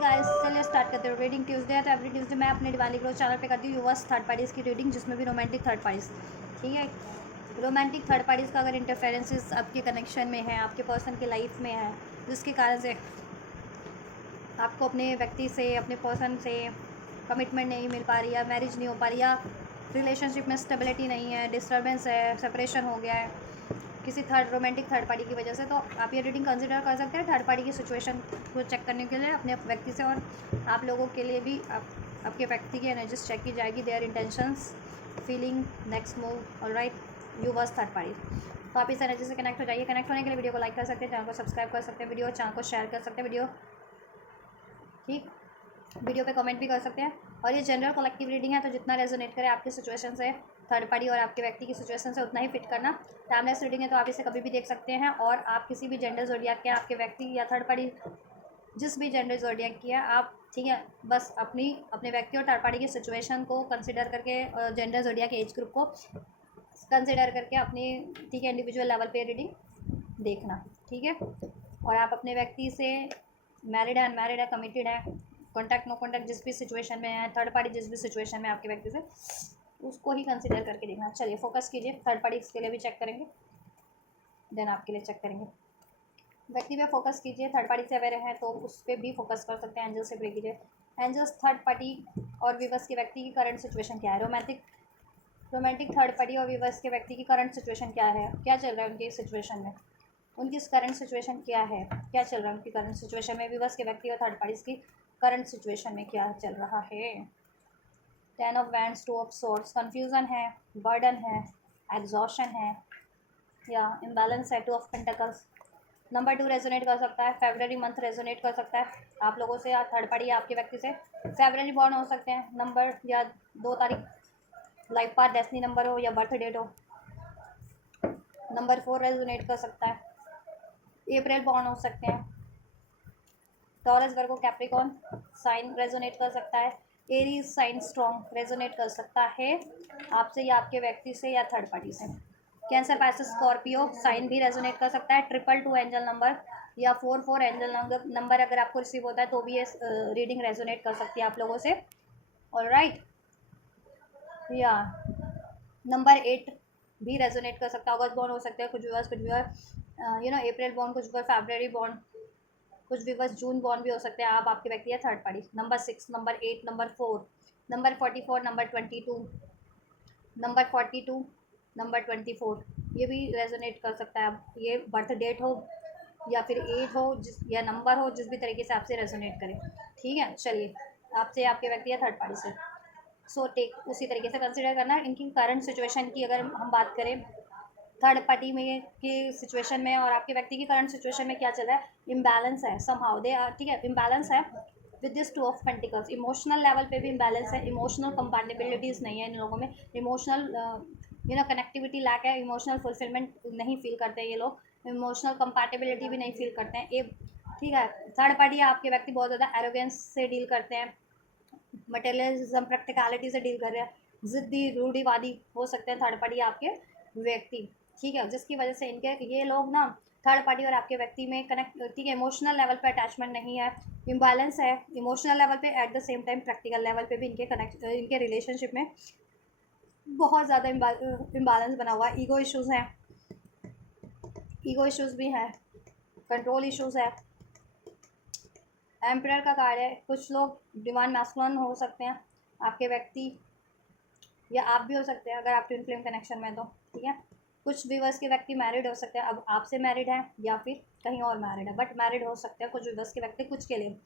Guys, चलिए start करते हैं। रीडिंग ट्यूसडे है तो एवरी ट्यूसडे मैं अपने दिवाली ग्रो चैनल पे करती हूँ यूवर्स थर्ड पार्टीज़ की रीडिंग, जिसमें भी रोमांटिक थर्ड पार्टीज़। ठीक है, रोमांटिक थर्ड पार्टीज़ का अगर इंटरफेरेंसेस आपके कनेक्शन में है, आपके पर्सन की लाइफ में है, जिसके कारण से आपको अपने व्यक्ति से, अपने पर्सन से कमिटमेंट नहीं मिल पा रही, या मैरिज नहीं हो पा रही, या रिलेशनशिप में स्टेबिलिटी नहीं है, डिस्टर्बेंस है, सेपरेशन हो गया है किसी रोमांटिक थर्ड पार्टी की वजह से, तो आप ये रीडिंग कंसिडर कर सकते हैं थर्ड पार्टी की सिचुएशन को चेक करने के लिए अपने व्यक्ति से, और आप लोगों के लिए भी आपके व्यक्ति की एनर्जीज चेक की जाएगी, their intentions, feeling, next move. Alright, you versus third party. तो आप इस एनर्जी से कनेक्ट हो जाइए। कनेक्ट होने के लिए वीडियो को लाइक कर सकते हैं, चैनल को सब्सक्राइब कर सकते हैं, वीडियो चैनल को शेयर कर सकते हैं, ठीक, वीडियो पे कमेंट भी कर सकते हैं। और ये जनरल कलेक्टिव रीडिंग है, तो जितना रेजोनेट करे आपकी सिचुएशन से, थर्ड पार्टी और आपके व्यक्ति की सिचुएशन से, उतना ही फिट करना। टाइमलेस रीडिंग है, तो आप इसे कभी भी देख सकते हैं, और आप किसी भी जेंडर ज़ोडिएक के, आपके व्यक्ति या थर्ड पार्टी जिस भी जेंडर ज़ोडिएक की है आप, ठीक है, बस अपने व्यक्ति और थर्ड पार्टी की सिचुएशन को कंसिडर करके, जेंडर ज़ोडिएक एज ग्रुप को कंसिडर करके अपनी, ठीक है, इंडिविजुअल लेवल पे रीडिंग देखना। ठीक है, और आप अपने व्यक्ति से मैरिड है, अनमैरिड है, कमिटेड है, कॉन्टैक्ट नो कॉन्टैक्ट, जिस भी सिचुएशन में है, थर्ड पार्टी जिस भी सिचुएशन में आपके व्यक्ति से, उसको ही कंसिडर करके देखना। चलिए फोकस कीजिए, थर्ड पार्टी के लिए भी चेक करेंगे, देन आपके लिए चेक करेंगे। व्यक्ति पे फोकस कीजिए, थर्ड पार्टी से अवेयर है तो उस पर भी फोकस कर सकते हैं। एंजल्स से प्रे कीजिए, एंजल्स थर्ड पार्टी और विवर्स के व्यक्ति की करंट सिचुएशन क्या है। रोमांटिक थर्ड पार्टी और विवर्स के व्यक्ति की करंट सिचुएशन क्या है, क्या चल रहा है उनकी सिचुएशन में, उनकी करंट सिचुएशन क्या है, क्या चल रहा है उनकी करंट सिचुएशन में, विवर्स के व्यक्ति और थर्ड पार्टीज की करंट सिचुएशन में क्या चल रहा है। 10 of wands, 2 of swords, confusion है, बर्डन है, एग्जॉशन है, या इम्बैलेंस है, 2 ऑफ पेंटिकल्स। नंबर 2 रेजोनेट कर सकता है, फेब्रवरी मंथ रेजोनेट कर सकता है आप लोगों से, या थर्ड पार्टी या आपके व्यक्ति से फेब्रवरी बॉर्न हो सकते हैं, नंबर या 2 तारीख, लाइफ पाथ, डेस्टिनी नंबर हो या बर्थ डेट हो। नंबर 4 रेजोनेट कर सकता है, अप्रैल बॉर्न हो सकते हैं। टॉरस, वर्गो, कैप्रिकॉर्न साइन रेजोनेट कर सकता है। एरीज साइन स्ट्रॉन्ग रेजोनेट कर सकता है आपसे या आपके व्यक्ति से या थर्ड पार्टी से। कैंसर, पैसिस, स्कॉर्पियो साइन भी रेजोनेट कर सकता है। 222 एंजल नंबर या 44 एंजल नंबर अगर आपको रिसीव होता है तो भी ये रीडिंग रेजोनेट कर सकती है आप लोगों से। ऑलराइट, या नंबर 8 भी रेजोनेट कर सकता है। अगस्त बॉर्न हो सकते हैं कुछ व्यूअर्स, अप्रैल बॉर्न, कुछ फेब्रवरी बॉर्न, कुछ व्यूअर्स जून बॉर्न भी हो सकते हैं आप, आपके व्यक्ति या third party. Number 6, number 8, number 4, number 44, number 22, number 42, number 24, ये भी रेजोनेट कर सकता है। अब ये बर्थ डेट हो या फिर एज हो, या नंबर हो, जिस भी तरीके से आपसे रेजोनेट करे। ठीक है, चलिए आपसे आपके व्यक्ति या थर्ड पार्टी से, सो टेक उसी तरीके से कंसिडर करना। इनकी करंट सिचुएशन की अगर हम बात करें, थर्ड पार्टी में की सिचुएशन में और आपके व्यक्ति की करंट सिचुएशन में क्या चल रहा है, इम्बैलेंस है समहाउ दे आर, ठीक है, इम्बैलेंस है with this 2 of pentacles. Emotional level पे भी इम्बैलेंस है, इमोशनल कंपैटिबिलिटीज़ नहीं है इन लोगों में, इमोशनल कनेक्टिविटी लैक है, इमोशनल फुलफिलमेंट नहीं फील करते ये लोग, इमोशनल कंपैटिबिलिटी भी नहीं फील करते हैं ये। ठीक है, थर्ड पार्टी आपके व्यक्ति बहुत ज़्यादा एरोगेंस से डील करते हैं, मटेरियलिज्म, प्रैक्टिकलिटी से डील कर रहे हैं, ज़िद्दी, रूढ़िवादी हो सकते हैं थर्ड पार्टी आपके व्यक्ति। ठीक है, जिसकी वजह से इनके ये लोग ना, थर्ड पार्टी और आपके व्यक्ति में कनेक्ट, ठीक है, इमोशनल लेवल पे अटैचमेंट नहीं है, इम्बैलेंस है इमोशनल लेवल पे, at the same time practical level पे भी इनके रिलेशनशिप में बहुत ज़्यादा इम्बैलेंस बना हुआ है। ईगो इश्यूज़ हैं, ईगो इश्यूज़ भी हैं, कंट्रोल इश्यूज़ है। एम्परर का कार्ड है, कुछ लोग डिवाइन मैस्कुलिन हो सकते हैं आपके व्यक्ति, या आप भी हो सकते हैं अगर आप ट्विन फ्लेम कनेक्शन में, तो ठीक है। कुछ व्यूअर्स के व्यक्ति मैरिड हो सकते हैं, अब आपसे मैरिड है या फिर कहीं और मैरिड है, बट मैरिड हो सकते हैं कुछ व्यूअर्स के व्यक्ति, कुछ के लिए।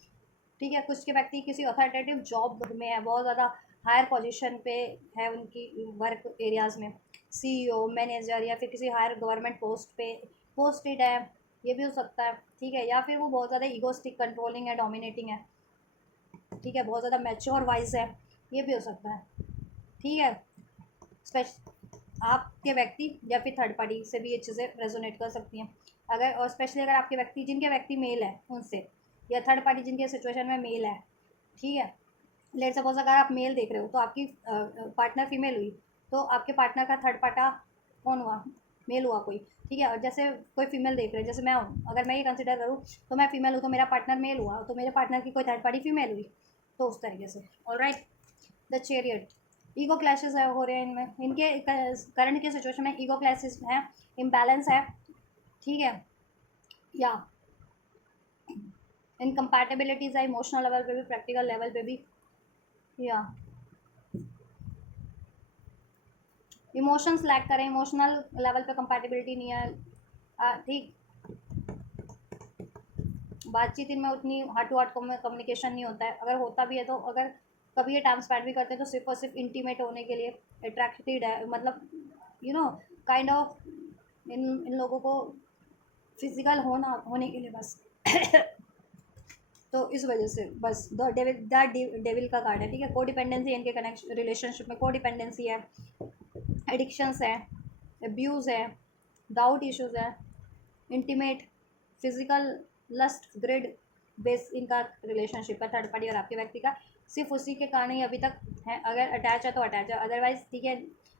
ठीक है, कुछ के व्यक्ति किसी अथॉरिटेटिव जॉब में है, बहुत ज़्यादा हायर पोजीशन पे है उनकी वर्क एरियाज़ में, सीईओ, मैनेजर, या फिर किसी हायर गवर्नमेंट पोस्ट पे पोस्टेड है, ये भी हो सकता है। ठीक है, या फिर वो बहुत ज़्यादा ईगोस्टिक, कंट्रोलिंग है, डोमिनेटिंग है, ठीक है, बहुत ज़्यादा मैच्योर वाइज है, ये भी हो सकता है। ठीक है, आपके व्यक्ति या फिर थर्ड पार्टी से भी ये चीज़ें रेजोनेट कर सकती हैं। अगर, और स्पेशली अगर आपके व्यक्ति, जिनके व्यक्ति मेल है उनसे, या थर्ड पार्टी जिनके सिचुएशन में मेल है, ठीक है, लेट सपोज अगर आप मेल देख रहे हो तो आपकी पार्टनर फीमेल हुई, तो आपके पार्टनर का थर्ड पार्टा कौन हुआ, मेल हुआ कोई, ठीक है, और जैसे कोई फीमेल देख रहे हैं, जैसे मैं हूँ, अगर मैं ये कंसिडर करूँ तो मैं फीमेल हूँ, तो मेरा पार्टनर मेल हुआ, तो मेरे पार्टनर की कोई थर्ड पार्टी फीमेल हुई, तो उस तरीके से। Alright. The chariot, ego clashes है हो रहे हैं इनमें, इनके करंट के सिचुएशन में ईगो क्लैशेस है, इम्बैलेंस है, ठीक है, या इनकम्पैटिबिलिटीज है, इमोशनल लेवल पे भी, प्रैक्टिकल लेवल पे भी, या इमोशंस लैक करें, इमोशनल लेवल पे कंपैटिबिलिटी नहीं है, ठीक, बातचीत इनमें उतनी हार्ट टू हार्ट कम्युनिकेशन नहीं होता है, अगर होता भी है तो अगर कभी ये टाइम स्पेंड भी करते हैं तो सिर्फ और सिर्फ इंटीमेट होने के लिए, अट्रैक्टेड है, मतलब काइंड ऑफ इन इन लोगों को फिजिकल होने के लिए बस। तो इस वजह से बस द डेविल का कार्ड है, ठीक है। को डिपेंडेंसी इनके कनेक्शन रिलेशनशिप में, को डिपेंडेंसी है, एडिक्शंस है, अब्यूज़ है, डाउट इश्यूज़ है, intimate, physical, lust, greed base इनका रिलेशनशिप है, थर्ड पार्टी और आपके व्यक्ति का। सिर्फ उसी के कारण ही अभी तक है, अगर अटैच है तो अटैच है, अदरवाइज ठीक है,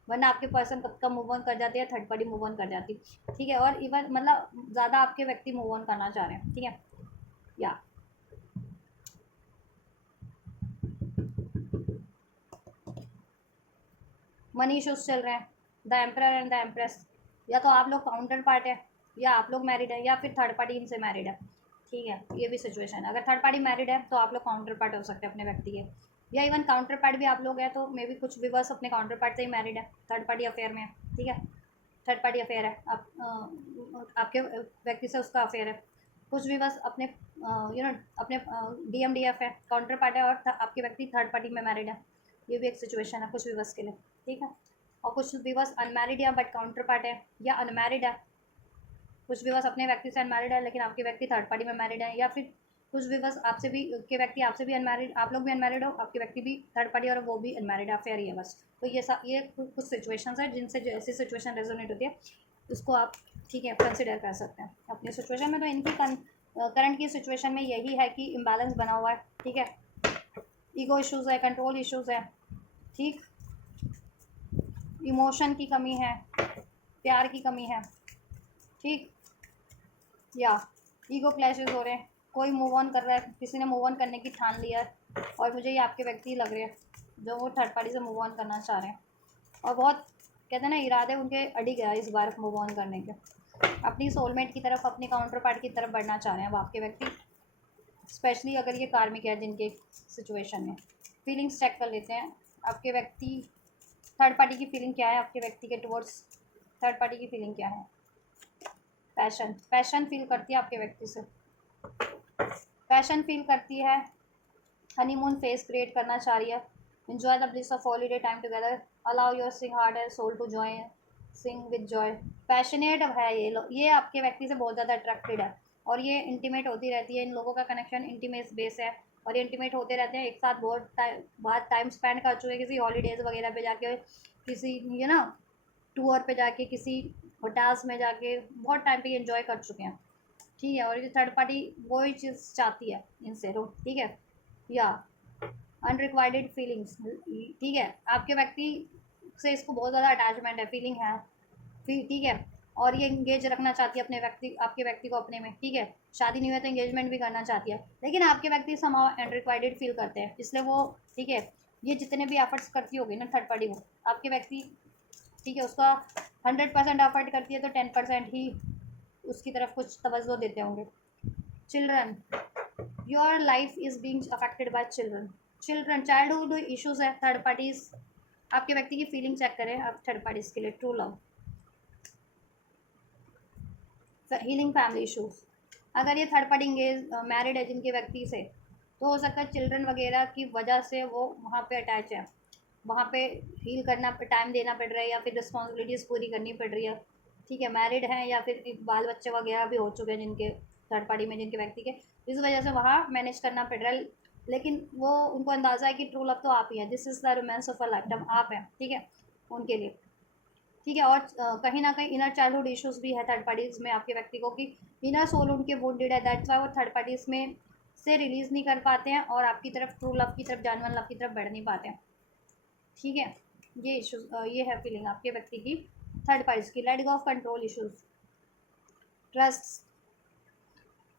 वरना आपके पर्सन कब कब मूव ऑन कर जाती है, थर्ड पार्टी मूव ऑन कर जाती, ठीक है। और इवन मतलब ज़्यादा आपके व्यक्ति मूव ऑन करना चाह रहे हैं, ठीक है, या मनी इश्यूज चल रहे हैं, the emperor and the empress, या तो आप लोग काउंटर पार्ट है, या आप लोग मैरिड है, या फिर थर्ड पार्टी इनसे मैरिड है, ठीक है, ये भी सिचुएशन है। अगर थर्ड पार्टी मैरिड है तो आप लोग काउंटर पार्ट हो सकते हैं अपने व्यक्ति के, या इवन काउंटर पार्ट भी आप लोग हैं तो मे बी कुछ व्यूअर्स अपने काउंटर पार्ट से ही मैरिड है, थर्ड पार्टी अफेयर में है, ठीक है, थर्ड पार्टी अफेयर है, आपके व्यक्ति से उसका अफेयर है, कुछ व्यूअर्स अपने अपने DMDF है, काउंटर पार्ट है, और आपके व्यक्ति थर्ड पार्टी में मैरिड है, ये भी एक सिचुएशन है कुछ व्यूअर्स के लिए, ठीक है। और कुछ व्यूअर्स अनमैरिड है बट काउंटर पार्ट है, या अनमैरिड है, कुछ व्यूअर्स अपने व्यक्ति से अनमैरिड है लेकिन आपके व्यक्ति थर्ड पार्टी में मैरिड है, या फिर कुछ व्यूअर्स आपसे भी के व्यक्ति आपसे भी अनमैरिड, आप लोग भी अनमैरिड हो, आपके व्यक्ति भी थर्ड पार्टी और वो भी अनमैरिड, अफेयर ही है बस। तो ये कुछ सिचुएशंस है जिनसे जैसी सिचुएशन रेजोनेट होती है उसको आप ठीक है कंसिडर कर सकते हैं अपनी सिचुएशन में। तो इनकी करंट की सिचुएशन में यही है कि इम्बैलेंस बना हुआ है, ठीक है, ईगो इश्यूज़ है, कंट्रोल इश्यूज़ है, ठीक, इमोशन की कमी है, प्यार की कमी है, ठीक, या ईगो क्लैशेस हो रहे हैं, कोई मूव ऑन कर रहा है, किसी ने मूव ऑन करने की ठान लिया है, और मुझे ये आपके व्यक्ति ही लग रहे हैं जो वो थर्ड पार्टी से मूव ऑन करना चाह रहे हैं, और बहुत कहते हैं ना इरादे उनके अड़ी गया इस बार मूव ऑन करने के, अपनी सोलमेट की तरफ, अपनी काउंटर पार्ट की तरफ बढ़ना चाह रहे हैं वो आपके व्यक्ति, स्पेशली अगर ये कार्मिक है जिनके सिचुएशन में। फीलिंग्स चेक कर लेते हैं आपके व्यक्ति, थर्ड पार्टी की फीलिंग क्या है आपके व्यक्ति के टुवर्ड्स, थर्ड पार्टी की फीलिंग क्या है। पैशन फील करती है आपके व्यक्ति से, पैशन फील करती है, हनीमून फेस क्रिएट करना चाह रही है, enjoy the bliss of holiday time together, allow your sing heart and soul to join, sing with joy, passionate है ये आपके व्यक्ति से बहुत ज़्यादा अट्रैक्टेड है, और ये इंटीमेट होती रहती है, इन लोगों का कनेक्शन इंटीमेट बेस है, और ये इंटीमेट होते रहते हैं एक साथ, बहुत टाइम स्पेंड कर चुके हैं किसी हॉलीडेज़ वगैरह पे जाके, किसी टूर पे जाके, किसी होटल्स में जाके बहुत टाइम पे एंजॉय कर चुके हैं, ठीक है। और ये थर्ड पार्टी वही चीज़ चाहती है इनसे, ठीक है, या अनरिक्वायर्ड फीलिंग्स, ठीक है, आपके व्यक्ति से इसको बहुत ज़्यादा अटैचमेंट है, फीलिंग है, ठीक है, और ये इंगेज रखना चाहती है अपने व्यक्ति, आपके व्यक्ति को अपने में, ठीक है, शादी नहीं हुई तो इंगेजमेंट भी करना चाहती है, लेकिन आपके व्यक्ति समाव अनरिक्वायर्ड फील करते हैं, इसलिए वो ठीक है, ये जितने भी एफर्ट्स करती होगी ना थर्ड पार्टी को, आपके व्यक्ति ठीक है उसका 100% एफर्ट करती है तो 10% ही उसकी तरफ कुछ तवज्जो देते होंगे। Children, your life is being affected by children, childhood issues है, थर्ड पार्टीज आपके व्यक्ति की फीलिंग चेक करें आप थर्ड पार्टीज के लिए, true love, healing family issues, अगर ये थर्ड पार्टी इंगेज मैरिड है जिनके व्यक्ति से, तो हो सकता है चिल्ड्रन वगैरह की वजह से वो वहाँ पे अटैच है, वहाँ पे हील करना, टाइम देना पड़ रहा है, या फिर रिस्पॉन्सिबिलिटीज़ पूरी करनी पड़ रही है, ठीक है, मैरिड हैं या फिर बाल बच्चे वगैरह भी हो चुके हैं जिनके थर्ड पार्टी में, जिनके व्यक्ति के, इस वजह से वहाँ मैनेज करना पड़ रहा है, लेकिन वो उनको अंदाज़ा है कि ट्रू लव तो आप ही हैं, this is the romance of a life time, आप हैं, ठीक है, उनके लिए, ठीक है। और कहीं ना कहीं इनर चाइल्डहुड इश्यूज़ भी है थर्ड पार्टीज़ में आपके व्यक्ति को, कि इनर सोल उनके वुंडेड है, दैट्स वाई वो थर्ड पार्टीज़ में से रिलीज़ नहीं कर पाते हैं और आपकी तरफ ट्रू लव की तरफ, जेन्युइन लव की तरफ बढ़ नहीं पाते हैं, ठीक है। ये इशूज़ ये है फीलिंग आपके व्यक्ति की थर्ड पार्टीज की, लेटिंग ऑफ कंट्रोल इश्यूज, ट्रस्ट।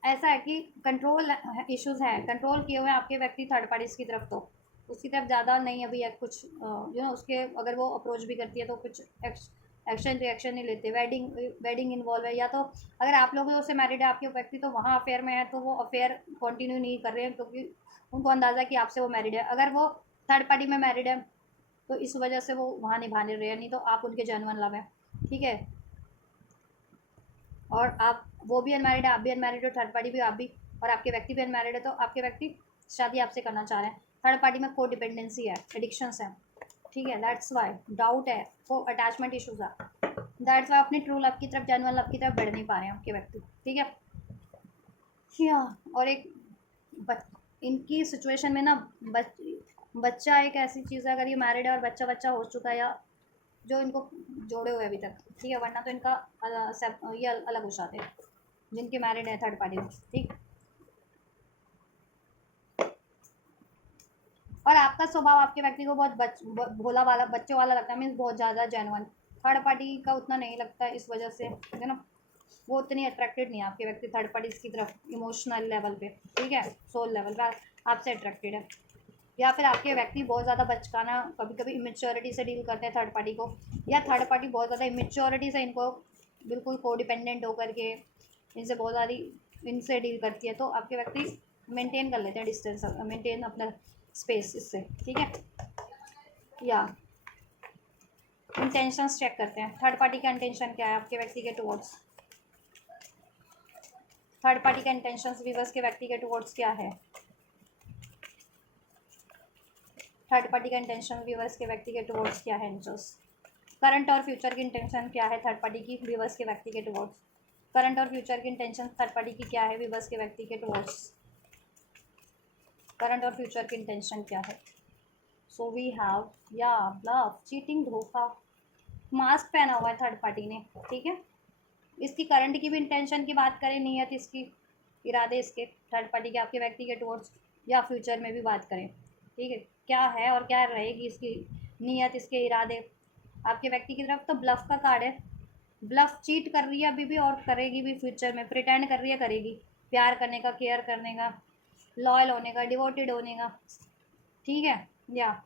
ऐसा है कि कंट्रोल इश्यूज हैं, कंट्रोल किए हुए हैं आपके व्यक्ति थर्ड पार्टीज की तरफ, तो उसकी तरफ ज़्यादा नहीं अभी है कुछ, उसके अगर वो अप्रोच भी करती है तो कुछ एक्शन रिएक्शन नहीं लेते। वेडिंग इन्वॉल्व है, या तो अगर आप लोगों से मैरिड है आपके व्यक्ति तो वहाँ अफेयर में है, तो वो अफेयर कंटिन्यू नहीं कर रहे हैं क्योंकि उनको अंदाज़ा कि आपसे वो मैरिड है। अगर वो थर्ड पार्टी में मैरिड है तो इस वजह से वो वहाँ निभाने रहे हैं, नहीं तो आप उनके जेन्युइन लव है, ठीक है। और आप, वो भी अनमैरिड है, आप भी अनमैरिड हो, थर्ड पार्टी भी आप भी, और आपके व्यक्ति भी अनमैरिड है, तो आपके व्यक्ति शादी आपसे करना चाह रहे हैं। थर्ड पार्टी में को डिपेंडेंसी है, एडिक्शंस है, ठीक है, दैट्स वाई डाउट है, को अटैचमेंट इशूज है, दैट्स वाई अपनी ट्रू लव की तरफ, जेन्युइन लव की तरफ बढ़ नहीं पा रहे हैं आपके व्यक्ति, ठीक है। या और एक इनकी सिचुएशन में ना बच्चा एक ऐसी चीज़ है, अगर ये मैरिड है और बच्चा हो चुका है, या जो इनको जोड़े हुए अभी तक, ठीक है, वरना तो इनका ये अलग हो जाते हैं जिनके मैरिड है थर्ड पार्टी में, ठीक। और आपका स्वभाव आपके व्यक्ति को बहुत भोला वाला, बच्चों वाला लगता है, मीन्स बहुत ज़्यादा जेन्युइन। थर्ड पार्टी का उतना नहीं लगता है, इस वजह से, ठीक है ना, वो उतनी अट्रैक्टेड नहीं है आपके व्यक्ति थर्ड पार्टी की तरफ इमोशनल लेवल पे, ठीक है, सोल लेवल पे आपसे अट्रैक्टेड है। या फिर आपके व्यक्ति बहुत ज़्यादा बचकाना, कभी कभी इमेच्योरिटी से डील करते हैं थर्ड पार्टी को, या थर्ड पार्टी बहुत ज़्यादा इमेच्योरिटी से इनको बिल्कुल को डिपेंडेंट होकर के इनसे बहुत सारी इनसे डील करती है, तो आपके व्यक्ति मेंटेन कर लेते हैं डिस्टेंस, मेंटेन अपना स्पेस इससे, ठीक है। या इंटेंशंस चेक करते हैं, थर्ड पार्टी का इंटेंशन क्या है आपके व्यक्ति के टुवर्ड्स, थर्ड पार्टी का इंटेंशंस व्यूअर्स के व्यक्ति के टुवर्ड्स क्या है, थर्ड पार्टी का इंटेंशन व्यूअर्स के व्यक्ति के टुवर्ड्स क्या है, इंटरेस्ट, करंट और फ्यूचर की इंटेंशन क्या है थर्ड पार्टी की व्यूअर्स के व्यक्ति के टुवर्ड्स, करंट और फ्यूचर की इंटेंशन थर्ड पार्टी की क्या है व्यूअर्स के व्यक्ति के टुवर्ड्स, करंट और फ्यूचर की इंटेंशन क्या है। सो वी हैव या ब्लफ, चीटिंग, धोखा, मास्क पहना हुआ है थर्ड पार्टी ने, ठीक है। इसकी करंट की भी इंटेंशन की बात करें, नियत इसकी, इरादे इसके थर्ड पार्टी के आपके व्यक्ति के टुवर्ड्स, या फ्यूचर में भी बात करें, ठीक है, क्या है और क्या रहेगी इसकी नियत, इसके इरादे आपके व्यक्ति की तरफ। तो ब्लफ का कार्ड है, ब्लफ, चीट कर रही है अभी भी और करेगी भी फ्यूचर में, प्रिटेंड कर रही है, करेगी, प्यार करने का, केयर करने का, लॉयल होने का, डिवोटेड होने का, ठीक है। या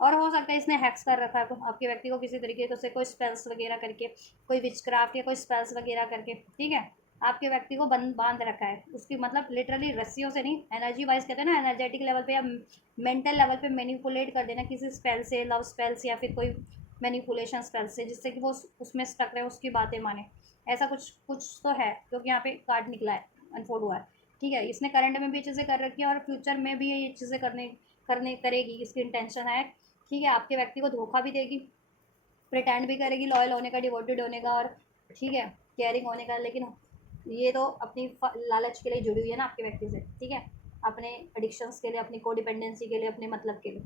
और हो सकता है इसने हैक्स कर रखा है आपके व्यक्ति को किसी तरीके से, कोई स्पेल्स वगैरह करके, कोई विचक्राफ्ट या कोई स्पेल्स वगैरह करके, ठीक है, आपके व्यक्ति को बांध रखा है, उसकी मतलब लिटरली रस्सियों से नहीं, एनर्जी वाइज कहते हैं ना, एनर्जेटिक लेवल पे या मेंटल लेवल पे मैनिपुलेट कर देना किसी स्पेल से, लव स्पेल्स या फिर कोई मैनिपुलेशन स्पेल से, जिससे कि वो उसमें स्टक रहे, उसकी बातें माने, ऐसा कुछ कुछ तो है, क्योंकि यहाँ पे कार्ड निकला है, अनफोल्ड हुआ है, ठीक है। इसने करंट में भी ये चीज़ें कर रखी है और फ्यूचर में भी ये चीज़ें करने करेगी, इसकी इंटेंशन है, ठीक है। आपके व्यक्ति को धोखा भी देगी, प्रिटेंड भी करेगी लॉयल होने का, डिवोटेड होने का, और ठीक है, केयरिंग होने का, लेकिन ये तो अपनी लालच के लिए जुड़ी हुई है ना आपके व्यक्ति से, ठीक है, अपने एडिक्शंस के लिए, अपनी को डिपेंडेंसी के लिए, अपने मतलब के लिए,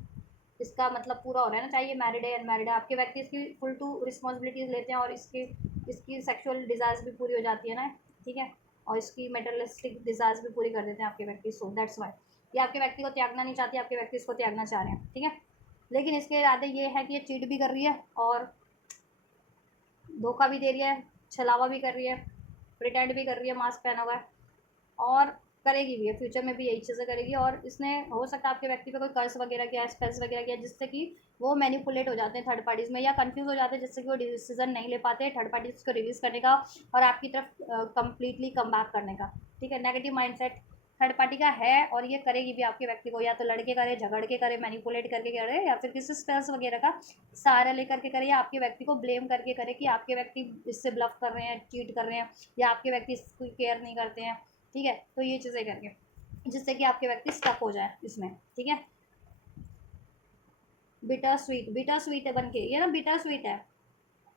इसका मतलब पूरा हो रहा है ना, चाहे ये मैरिड है अनमैरिड है, आपके व्यक्ति इसकी फुल टू रिस्पॉन्सिबिलिटीज लेते हैं, और इसकी सेक्सुअल डिज़ायर्स भी पूरी हो जाती है ना, ठीक है, और इसकी मेटरलिस्टिक डिज़ायर्स भी पूरी कर देते हैं आपके व्यक्ति। सो दैट्स वाई ये आपके व्यक्ति को त्यागना नहीं चाहती, आपके व्यक्ति इसको त्यागना चाह रहे हैं, ठीक है। लेकिन इसके इरादे ये है कि ये चीट भी कर रही है और धोखा भी दे रही है, छलावा भी कर रही है, प्रिटेंड भी कर रही है, मास्क पहना हुआ है, और करेगी भी है, फ्यूचर में भी यही चीज़ें करेगी। और इसने हो सकता है आपके व्यक्ति पे कोई कर्ज वगैरह किया, स्पेल्स वगैरह किया, जिससे कि वो मैनिपुलेट हो जाते हैं थर्ड पार्टीज़ में, या कंफ्यूज हो जाते हैं, जिससे कि वो डिसीजन नहीं ले पाते थर्ड पार्टीज़ को रिलीज़ करने का और आपकी तरफ कंप्लीटली कम बैक करने का, ठीक है। नेगेटिव माइंडसेट थर्ड पार्टी का है, और ये करेगी भी आपके व्यक्ति को, या तो लड़के करे, झगड़ के करे, मैनिपुलेट करके करे, या फिर किसी स्पेल्स वगैरह का सहारा लेकर के करे, या आपके व्यक्ति को ब्लेम करके करे कि आपके व्यक्ति इससे ब्लफ कर रहे हैं, चीट कर रहे हैं, या आपके व्यक्ति इसको केयर नहीं करते हैं, ठीक है। तो ये चीज़ें करके जिससे कि आपके व्यक्ति स्टक हो जाए इसमें, ठीक है। बिटर स्वीट है बन के, ये ना बिटर स्वीट है,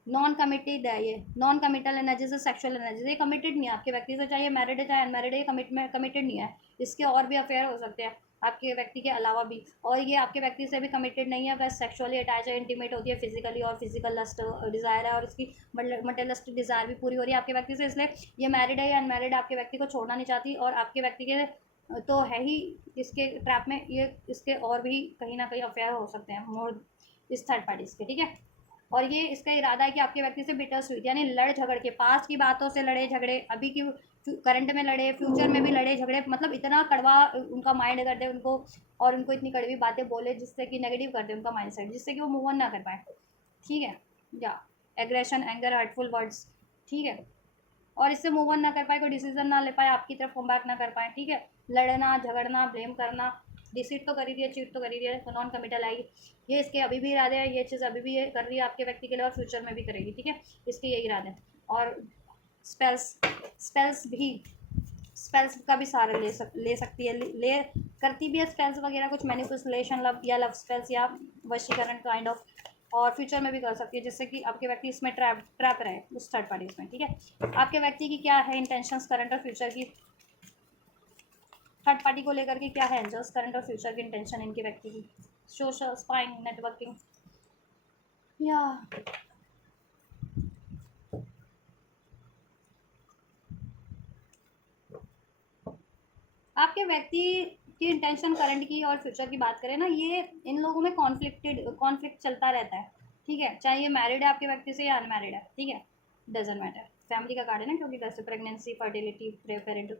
नॉन कमिटेड है, ये नॉन कमिटल एनर्जी से सेक्सुअल एनर्जी, ये कमिटेड नहीं है आपके व्यक्ति से, चाहे मैरिड है चाहे अनमैरिड है, ये कमिटेड नहीं है, इसके और भी अफेयर हो सकते हैं आपके व्यक्ति के अलावा भी, और ये आपके व्यक्ति से भी कमिटेड नहीं है, बस सेक्सुअली अटैच है, इंटीमेट होती है फिजिकली, और फिजिकल लस्ट डिज़ायर है, और उसकी मटेरियलिस्टिक डिज़ायर भी पूरी हो रही है आपके व्यक्ति से, इसलिए ये मैरिड है या अनमैरिड आपके व्यक्ति को छोड़ना नहीं चाहती, और आपके व्यक्ति के तो है ही इसके ट्रैप में, ये इसके और भी कहीं ना कहीं अफेयर हो सकते हैं मोर इस थर्ड पार्टीज़ के, ठीक है। और ये इसका इरादा है कि आपके व्यक्ति से बिटर स्वीट यानी लड़ झगड़ के, पास की बातों से लड़े झगड़े, अभी की करंट में लड़े, फ्यूचर में भी लड़े झगड़े, मतलब इतना कड़वा उनका माइंड कर दे उनको, और उनको इतनी कड़वी बातें बोले जिससे कि नेगेटिव कर दे उनका माइंड सेट, जिससे कि वो मूव ऑन ना कर पाए। ठीक है, या एग्रेशन, एंगर, हर्टफुल वर्ड्स। ठीक है, और इससे मूव ऑन ना कर पाए, कोई डिसीजन ना ले पाए, आपकी तरफ कम बैक ना कर पाए। ठीक है, लड़ना झगड़ना, ब्लेम करना, डिसीट तो कर ही दिया, चीट तो कर ही दिया, तो नॉन कमिटल आएगी। ये इसके अभी भी इरादे हैं, ये चीज़ अभी भी ये कर रही है आपके व्यक्ति के लिए और फ्यूचर में भी करेगी। ठीक है, इसके यही इरादे हैं। और स्पेल्स, स्पेल्स भी, स्पेल्स का भी सहारा ले सकती है, ले करती भी है स्पेल्स वगैरह, कुछ मैनिपुलेशन लव या लव स्पेल्स या वशीकरण काइंड ऑफ, और फ्यूचर में भी कर सकती है, जिससे कि आपके व्यक्ति इसमें ट्रैप रहे उस थर्ड पार्टी में। ठीक है, आपके व्यक्ति की क्या है इंटेंशंस करंट और फ्यूचर की, थर्ड पार्टी को लेकर के क्या है एंजल्स करंट और फ्यूचर की इंटेंशन इनके व्यक्ति की, सोशल स्पाइंग, नेटवर्किंग, या आपके व्यक्ति की इंटेंशन करंट की और फ्यूचर की बात करें ना, ये इन लोगों में कॉन्फ्लिक्ट चलता रहता है। ठीक है, चाहे ये मैरिड है आपके व्यक्ति से या अनमैरिड है। ठीक है, डजेंट मैटर, फैमिली का कार्ड है ना, क्योंकि वैसे प्रेगनेंसी, फर्टिलिटी, पेरेंट,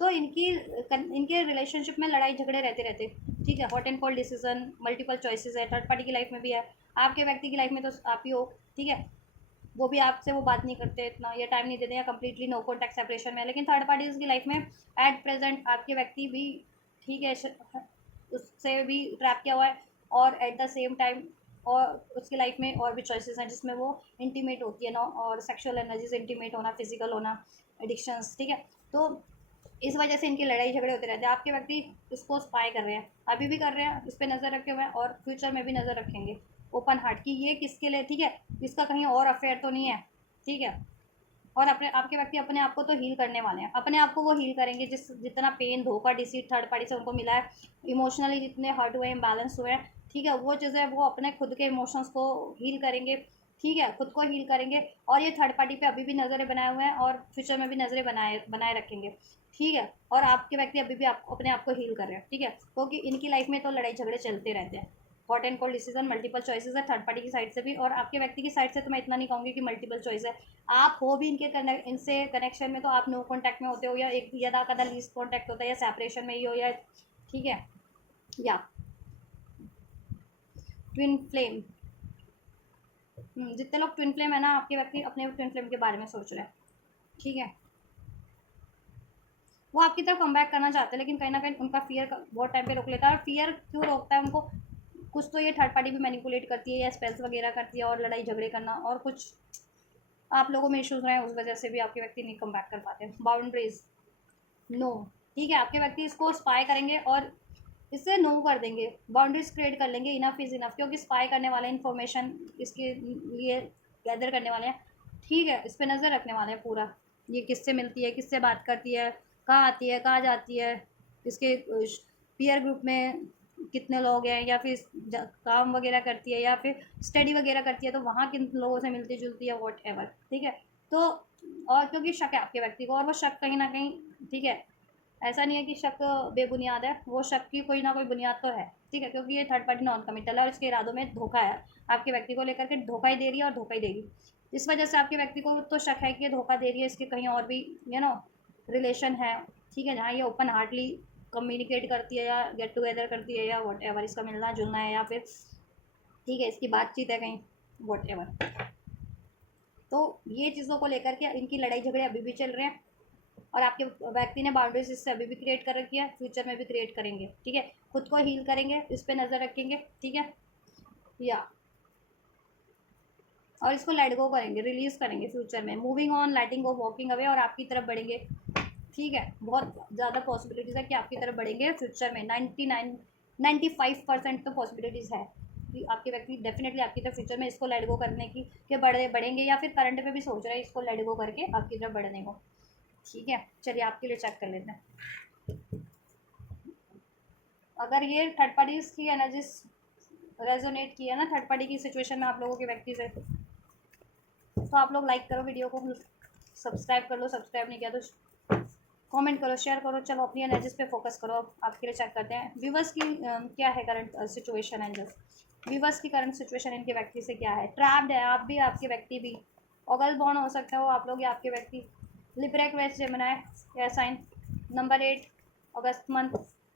तो इनके रिलेशनशिप में लड़ाई झगड़े रहते रहते। ठीक है, hot and cold decision, multiple choices है, थर्ड पार्टी की लाइफ में भी है, आपके व्यक्ति की लाइफ में तो आप ही हो। ठीक है, वो भी आपसे वो बात नहीं करते इतना, या टाइम नहीं देते, या कम्प्लीटली नो कॉन्टैक्ट सेपरेशन में, लेकिन थर्ड पार्टीज की लाइफ में एट प्रेजेंट आपके व्यक्ति भी, ठीक है, उससे भी ट्रैप किया हुआ है, और एट द सेम टाइम और उसकी लाइफ में और भी चॉइसेस हैं जिसमें वो इंटीमेट होती है ना, और सेक्सुअल एनर्जी से इंटीमेट होना, फिजिकल होना, एडिक्शंस। ठीक है, तो इस वजह से इनके लड़ाई झगड़े होते रहते हैं। आपके व्यक्ति उसको स्पाई कर रहे हैं, अभी भी कर रहे हैं, इस पर नज़र रखे हुए हैं, और फ्यूचर में भी नज़र रखेंगे ओपन हार्ट की, ये किसके लिए। ठीक है, इसका कहीं और अफेयर तो नहीं है। ठीक है, और अपने आपके व्यक्ति अपने आप को तो हील करने वाले हैं, अपने आप को वो हील करेंगे, जितना पेन, धोखा, डिसीट थर्ड पार्टी से उनको मिला है, इमोशनली जितने हर्ट हुए, इम्बैलेंस हुए हैं। ठीक है, वो चीज़ें वो अपने खुद के इमोशंस को हील करेंगे। ठीक है, खुद को हील करेंगे, और ये थर्ड पार्टी पे अभी भी नज़रें बनाए हुए हैं, और फ्यूचर में भी नज़रें बनाए बनाए रखेंगे। ठीक है, और आपके व्यक्ति अभी भी अपने आप को हील कर रहे हैं। ठीक है, क्योंकि इनकी लाइफ में तो लड़ाई झगड़े चलते रहते हैं, hot and cold decision, multiple choices है थर्ड पार्टी की साइड से भी, और आपके व्यक्ति की साइड से तो मैं इतना नहीं कहूँगी कि मल्टीपल चॉइस है। आप हो भी इनसे कनेक्शन में, तो आप नो कॉन्टैक्ट में होते हो, या एक यदा कदा लीस्ट कॉन्टैक्ट होता है, या सेपरेशन में ही हो, या ठीक है, या ट्विन फ्लेम। जितने लोग ट्विन फ्लेम है ना, आपके व्यक्ति अपने ट्विन फ्लेम के बारे में सोच रहे हैं। ठीक है, वो आपकी तरफ कम बैक करना चाहते हैं, लेकिन कहीं ना कहीं उनका फियर बहुत टाइम पे रोक लेता है। और फियर क्यों रोकता है उनको, कुछ तो ये थर्ड पार्टी भी मैनिपुलेट करती है, या स्पेल्स वगैरह करती है, और लड़ाई झगड़े करना, और कुछ आप लोगों में इश्यूज रहे हैं, उस वजह से भी आपके व्यक्ति नहीं कम बैक कर पाते। Boundaries, no. ठीक है, आपके व्यक्ति इसको स्पाई करेंगे और इससे नो कर देंगे, बाउंड्रीज क्रिएट कर लेंगे, इनफ इज़ इनफ, क्योंकि स्पाई करने वाले इन्फॉर्मेशन इसके लिए गैदर करने वाले हैं। ठीक है, इस पर नज़र रखने वाले हैं पूरा, ये किससे मिलती है, किससे बात करती है, कहाँ आती है, कहाँ जाती है, इसके पीयर ग्रुप में कितने लोग हैं, या फिर काम वगैरह करती है, या फिर स्टडी वगैरह करती है, तो वहाँ किन लोगों से मिलती जुलती है, वॉट एवर। ठीक है, तो और क्योंकि शक है आपके व्यक्ति को, और वो शक कहीं ना कहीं, ठीक है, ऐसा नहीं है कि शक बेबुनियाद है, वो शक की कोई ना कोई बुनियाद तो है। ठीक है, क्योंकि ये थर्ड पार्टी नॉन कमिटल है, और इसके इरादों में धोखा है, आपके व्यक्ति को लेकर के धोखा ही दे रही है और धोखा ही देगी। इस वजह से आपके व्यक्ति को तो शक है कि ये धोखा दे रही है, इसके कहीं और भी रिलेशन है। ठीक है, जहाँ ये ओपन हार्टली कम्युनिकेट करती है, या गेट टुगेदर करती है, या वॉट एवर, इसका मिलना जुलना है, या फिर ठीक है इसकी बातचीत है कहीं, वॉट एवर। तो ये चीज़ों को लेकर के इनकी लड़ाई झगड़े अभी भी चल रहे हैं, और आपके व्यक्ति ने बाउंड्रीज इससे अभी भी क्रिएट कर रखी है, फ्यूचर में भी क्रिएट करेंगे। ठीक है, खुद को हील करेंगे, इस पर नज़र रखेंगे। ठीक है, या और इसको लेट गो करेंगे, रिलीज करेंगे फ्यूचर में, moving on, letting go, walking away, और आपकी तरफ बढ़ेंगे। ठीक है, बहुत ज़्यादा पॉसिबिलिटीज़ है कि आपकी तरफ बढ़ेंगे फ्यूचर में, 95% तो पॉसिबिलिटीज़ है कि आपके व्यक्ति डेफिनेटली आपकी तरफ फ्यूचर में इसको लेट गो करने की, कि बढ़ेंगे, या फिर करंट पे भी सोच रहे हैं इसको लेट गो करके आपकी तरफ बढ़ने को। ठीक है, चलिए आपके लिए चेक कर लेते हैं। अगर ये थर्ड पार्टीज की एनर्जीज रेजोनेट किया ना थर्ड पार्टी की सिचुएशन में आप लोगों के व्यक्ति से, तो आप लोग लाइक करो वीडियो को, सब्सक्राइब कर लो, सब्सक्राइब नहीं किया तो कमेंट करो, शेयर करो। चलो अपनी एनर्जीज पे फोकस करो, अब आपके लिए चेक करते हैं व्यूवर्स की क्या है करंट सिचुएशन एंजल्स। व्यूवर्स की करंट सिचुएशन इनके व्यक्ति से क्या है? ट्रैप्ड है, आप भी आपके व्यक्ति भी। अगस्त बॉर्न हो सकता है वो आप लोग या आपके व्यक्ति। Libra Aquarius Gemini air sign number 8 अगस्त मंथ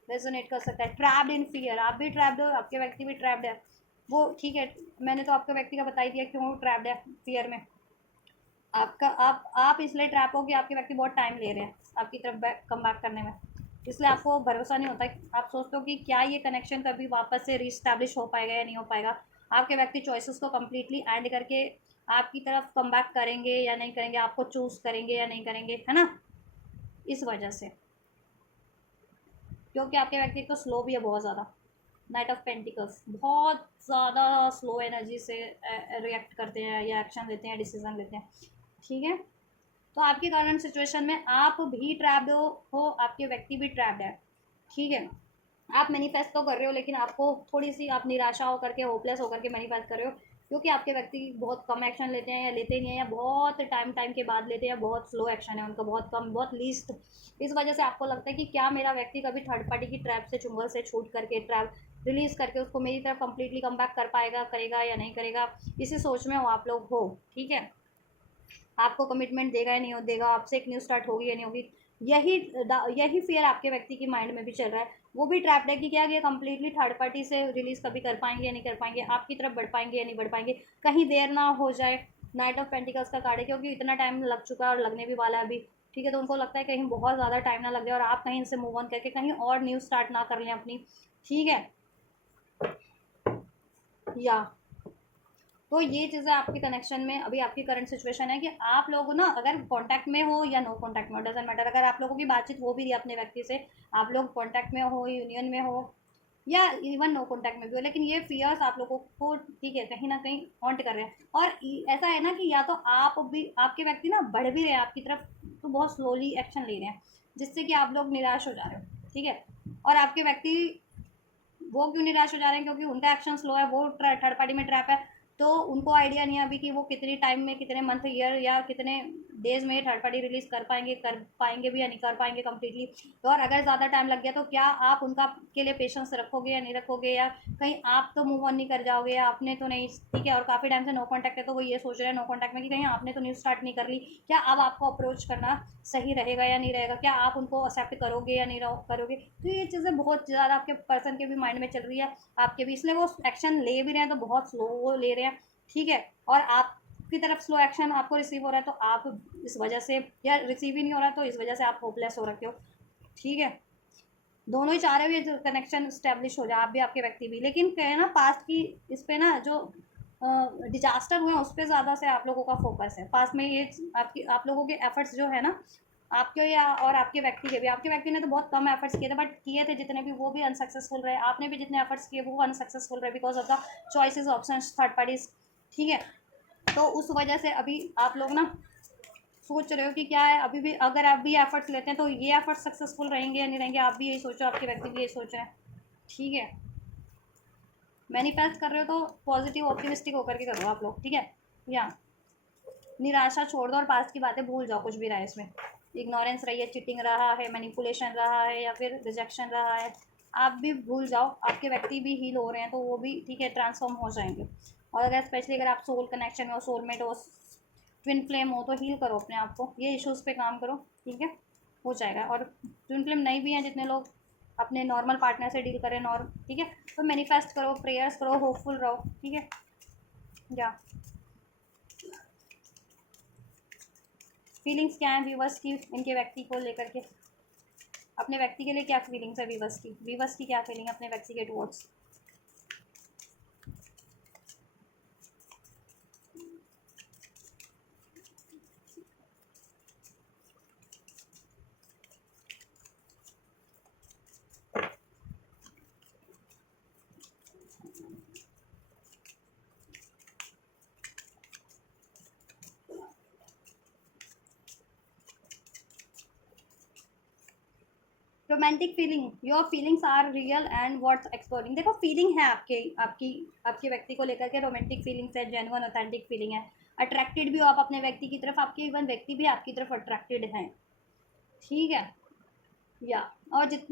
रेजोनेट कर सकता है। ट्रैप्ड इन फियर, आप भी ट्रैप्ड हो, आपके व्यक्ति भी ट्रैप्ड है। वो ठीक है, मैंने तो आपके व्यक्ति का बता ही दिया क्यों ट्रैप्ड है फियर में। आपका आप इसलिए ट्रैप हो कि आपके व्यक्ति बहुत टाइम ले रहे हैं आपकी तरफ कम बैक करने में, इसलिए आपको भरोसा नहीं होता। आप सोचते हो कि क्या ये कनेक्शन कभी वापस से रीस्टैब्लिश हो पाएगा या नहीं हो पाएगा। आपके व्यक्ति चॉइसेस को कम्प्लीटली एंड करके आपकी तरफ कम बैक करेंगे या नहीं करेंगे, आपको चूज़ करेंगे या नहीं करेंगे, है ना, इस वजह से। क्योंकि आपके व्यक्ति तो स्लो भी है बहुत ज़्यादा। नाइट ऑफ पेंटिकल्स बहुत ज़्यादा स्लो एनर्जी से रिएक्ट करते हैं या एक्शन लेते हैं, डिसीजन लेते हैं, ठीक है। तो आपकी करंट सिचुएशन में आप भी ट्रैप्ड हो, आपके व्यक्ति भी ट्रैप्ड है, ठीक है। आप मैनिफेस्ट तो कर रहे हो लेकिन आपको थोड़ी सी आप निराशा होकर के, होपलेस होकर के मैनिफेस्ट कर रहे हो, क्योंकि आपके व्यक्ति बहुत कम एक्शन लेते हैं या लेते ही नहीं है, या बहुत टाइम के बाद लेते हैं, बहुत स्लो एक्शन है उनका, बहुत कम, बहुत लीस्ट। इस वजह से आपको लगता है कि क्या मेरा व्यक्ति कभी थर्ड पार्टी की ट्रैप से, चुंगल से छूट करके, ट्रैप रिलीज करके उसको मेरी तरफ कंप्लीटली कम बैक कर पाएगा, करेगा या नहीं करेगा, इसी सोच में हो आप लोग हो, ठीक है। आपको कमिटमेंट देगा या नहीं हो देगा, आपसे एक न्यू स्टार्ट होगी या नहीं होगी, यही यही फियर आपके व्यक्ति की माइंड में भी चल रहा है। वो भी ट्रैप्ड है कि क्या ये कंप्लीटली थर्ड पार्टी से रिलीज कभी कर पाएंगे या नहीं कर पाएंगे, आपकी तरफ बढ़ पाएंगे या नहीं बढ़ पाएंगे, कहीं देर ना हो जाए। नाइट ऑफ पेंटिकल्स का कार्ड है, क्योंकि इतना टाइम लग चुका है और लगने भी वाला है अभी, ठीक है। तो उनको लगता है कहीं बहुत ज़्यादा टाइम ना लग जाए और आप कहीं से मूव ऑन करके कहीं और न्यू स्टार्ट ना कर लें अपनी, ठीक है। या तो ये चीज़ें आपके कनेक्शन में अभी आपकी करंट सिचुएशन है कि आप लोग ना अगर कांटेक्ट में हो या नो कांटेक्ट में हो, डजेंट मैटर। अगर आप लोगों की बातचीत हो भी रही है अपने व्यक्ति से, आप लोग कांटेक्ट में हो, यूनियन में हो, या इवन नो कांटेक्ट में भी हो, लेकिन ये फियर्स आप लोगों को, ठीक है, कहीं ना कहीं हॉन्ट कर रहे हैं। और ऐसा है ना कि या तो आप भी, आपके व्यक्ति ना बढ़ भी रहे हैं आपकी तरफ, तो बहुत स्लोली एक्शन ले रहे हैं, जिससे कि आप लोग निराश हो जा रहे हो, ठीक है। और आपके व्यक्ति वो क्यों निराश हो जा रहे हैं, क्योंकि उनका एक्शन स्लो है, वो थर्ड पार्टी में ट्रैप है। तो उनको आइडिया नहीं है अभी कि वो कितनी टाइम में, कितने मंथ, ईयर या कितने डेज में थर्ड पार्टी रिलीज कर पाएंगे भी या नहीं कर पाएंगे कम्प्लीटली। तो और अगर ज़्यादा टाइम लग गया तो क्या आप उनका के लिए पेशेंस रखोगे या नहीं रखोगे, या कहीं आप तो मूव ऑन नहीं कर जाओगे, या आपने तो नहीं, ठीक है। और काफ़ी टाइम से नो कॉन्टैक्ट है, तो वो ये सोच रहे हैं नो कॉन्टैक्ट में कि कहीं आपने तो न्यू स्टार्ट नहीं कर ली, क्या अब आपको अप्रोच करना सही रहेगा या नहीं रहेगा, क्या आप उनको एक्सेप्ट करोगे या नहीं करोगे। तो ये चीज़ें बहुत ज़्यादा आपके पर्सन के भी माइंड में चल रही है, आपके भी, इसलिए वो एक्शन ले भी रहे हैं तो बहुत स्लो वो ले रहे हैं, ठीक है। और आपकी तरफ स्लो एक्शन आपको रिसीव हो रहा है, तो आप इस वजह से, या रिसीव ही नहीं हो रहा है तो इस वजह से आप होपलेस हो रखे हो, ठीक है। दोनों ही चाह रहे हो कनेक्शन स्टैब्लिश हो जाए, आप भी आपके व्यक्ति भी, लेकिन क्या है ना, पास्ट की इस पे ना जो डिजास्टर हुए हैं उस पर ज़्यादा से आप लोगों का फोकस है। पास्ट में ये आप लोगों के एफर्ट्स जो है ना, आपके या और आपके व्यक्ति के भी, आपके व्यक्ति ने तो बहुत कम एफर्ट्स किए थे, बट किए थे जितने भी वो भी अनसक्सेसफुल रहे, आपने भी जितने एफर्ट्स किए वो अनसक्सेसफुल रहे, because of the choices option third parties, ठीक है। तो उस वजह से अभी आप लोग ना सोच रहे हो कि क्या है, अभी भी अगर आप भी एफर्ट्स लेते हैं तो ये एफर्ट्स सक्सेसफुल रहेंगे या नहीं रहेंगे, आप भी यही सोचो, आपके व्यक्ति भी यही सोच रहे हैं, ठीक है। मैनिफेस्ट कर रहे हो तो पॉजिटिव ऑप्टिमिस्टिक होकर के करो आप लोग, ठीक है। या निराशा छोड़ दो और पास्ट की बातें भूल जाओ, कुछ भी रहा है इसमें, इग्नोरेंस रही है, चीटिंग रहा है, मैनिपुलेशन रहा है, या फिर रिजेक्शन रहा है, आप भी भूल जाओ। आपके व्यक्ति भी हील हो रहे हैं तो वो भी, ठीक है, ट्रांसफॉर्म हो जाएंगे। और अगर स्पेशली अगर आप सोल कनेक्शन में हो, सोलमेट हो, ट्विन फ्लेम हो, तो हील करो अपने आप को, ये इश्यूज़ पे काम करो, ठीक है, हो जाएगा। और ट्विन फ्लेम नहीं भी हैं जितने लोग अपने नॉर्मल पार्टनर से डील करें, ठीक है, तो मैनिफेस्ट करो, प्रेयर्स करो, होपफुल रहो, ठीक है। या फीलिंग्स क्या हैं व्यूवर्स की इनके व्यक्ति को लेकर के, अपने व्यक्ति के लिए क्या फीलिंग्स है व्यूवर्स की क्या फीलिंग है अपने व्यक्ति के towards. Romantic feeling, your feelings are real and worth exploring. देखो फीलिंग है आपके, आपके व्यक्ति को लेकर के रोमांटिक फीलिंग्स है, जेन्युइन ऑथेंटिक फीलिंग है, अट्रैक्टेड भी हो आप अपने व्यक्ति की तरफ, आपके इवन व्यक्ति भी आपकी तरफ अट्रैक्टेड हैं, ठीक है। या और जित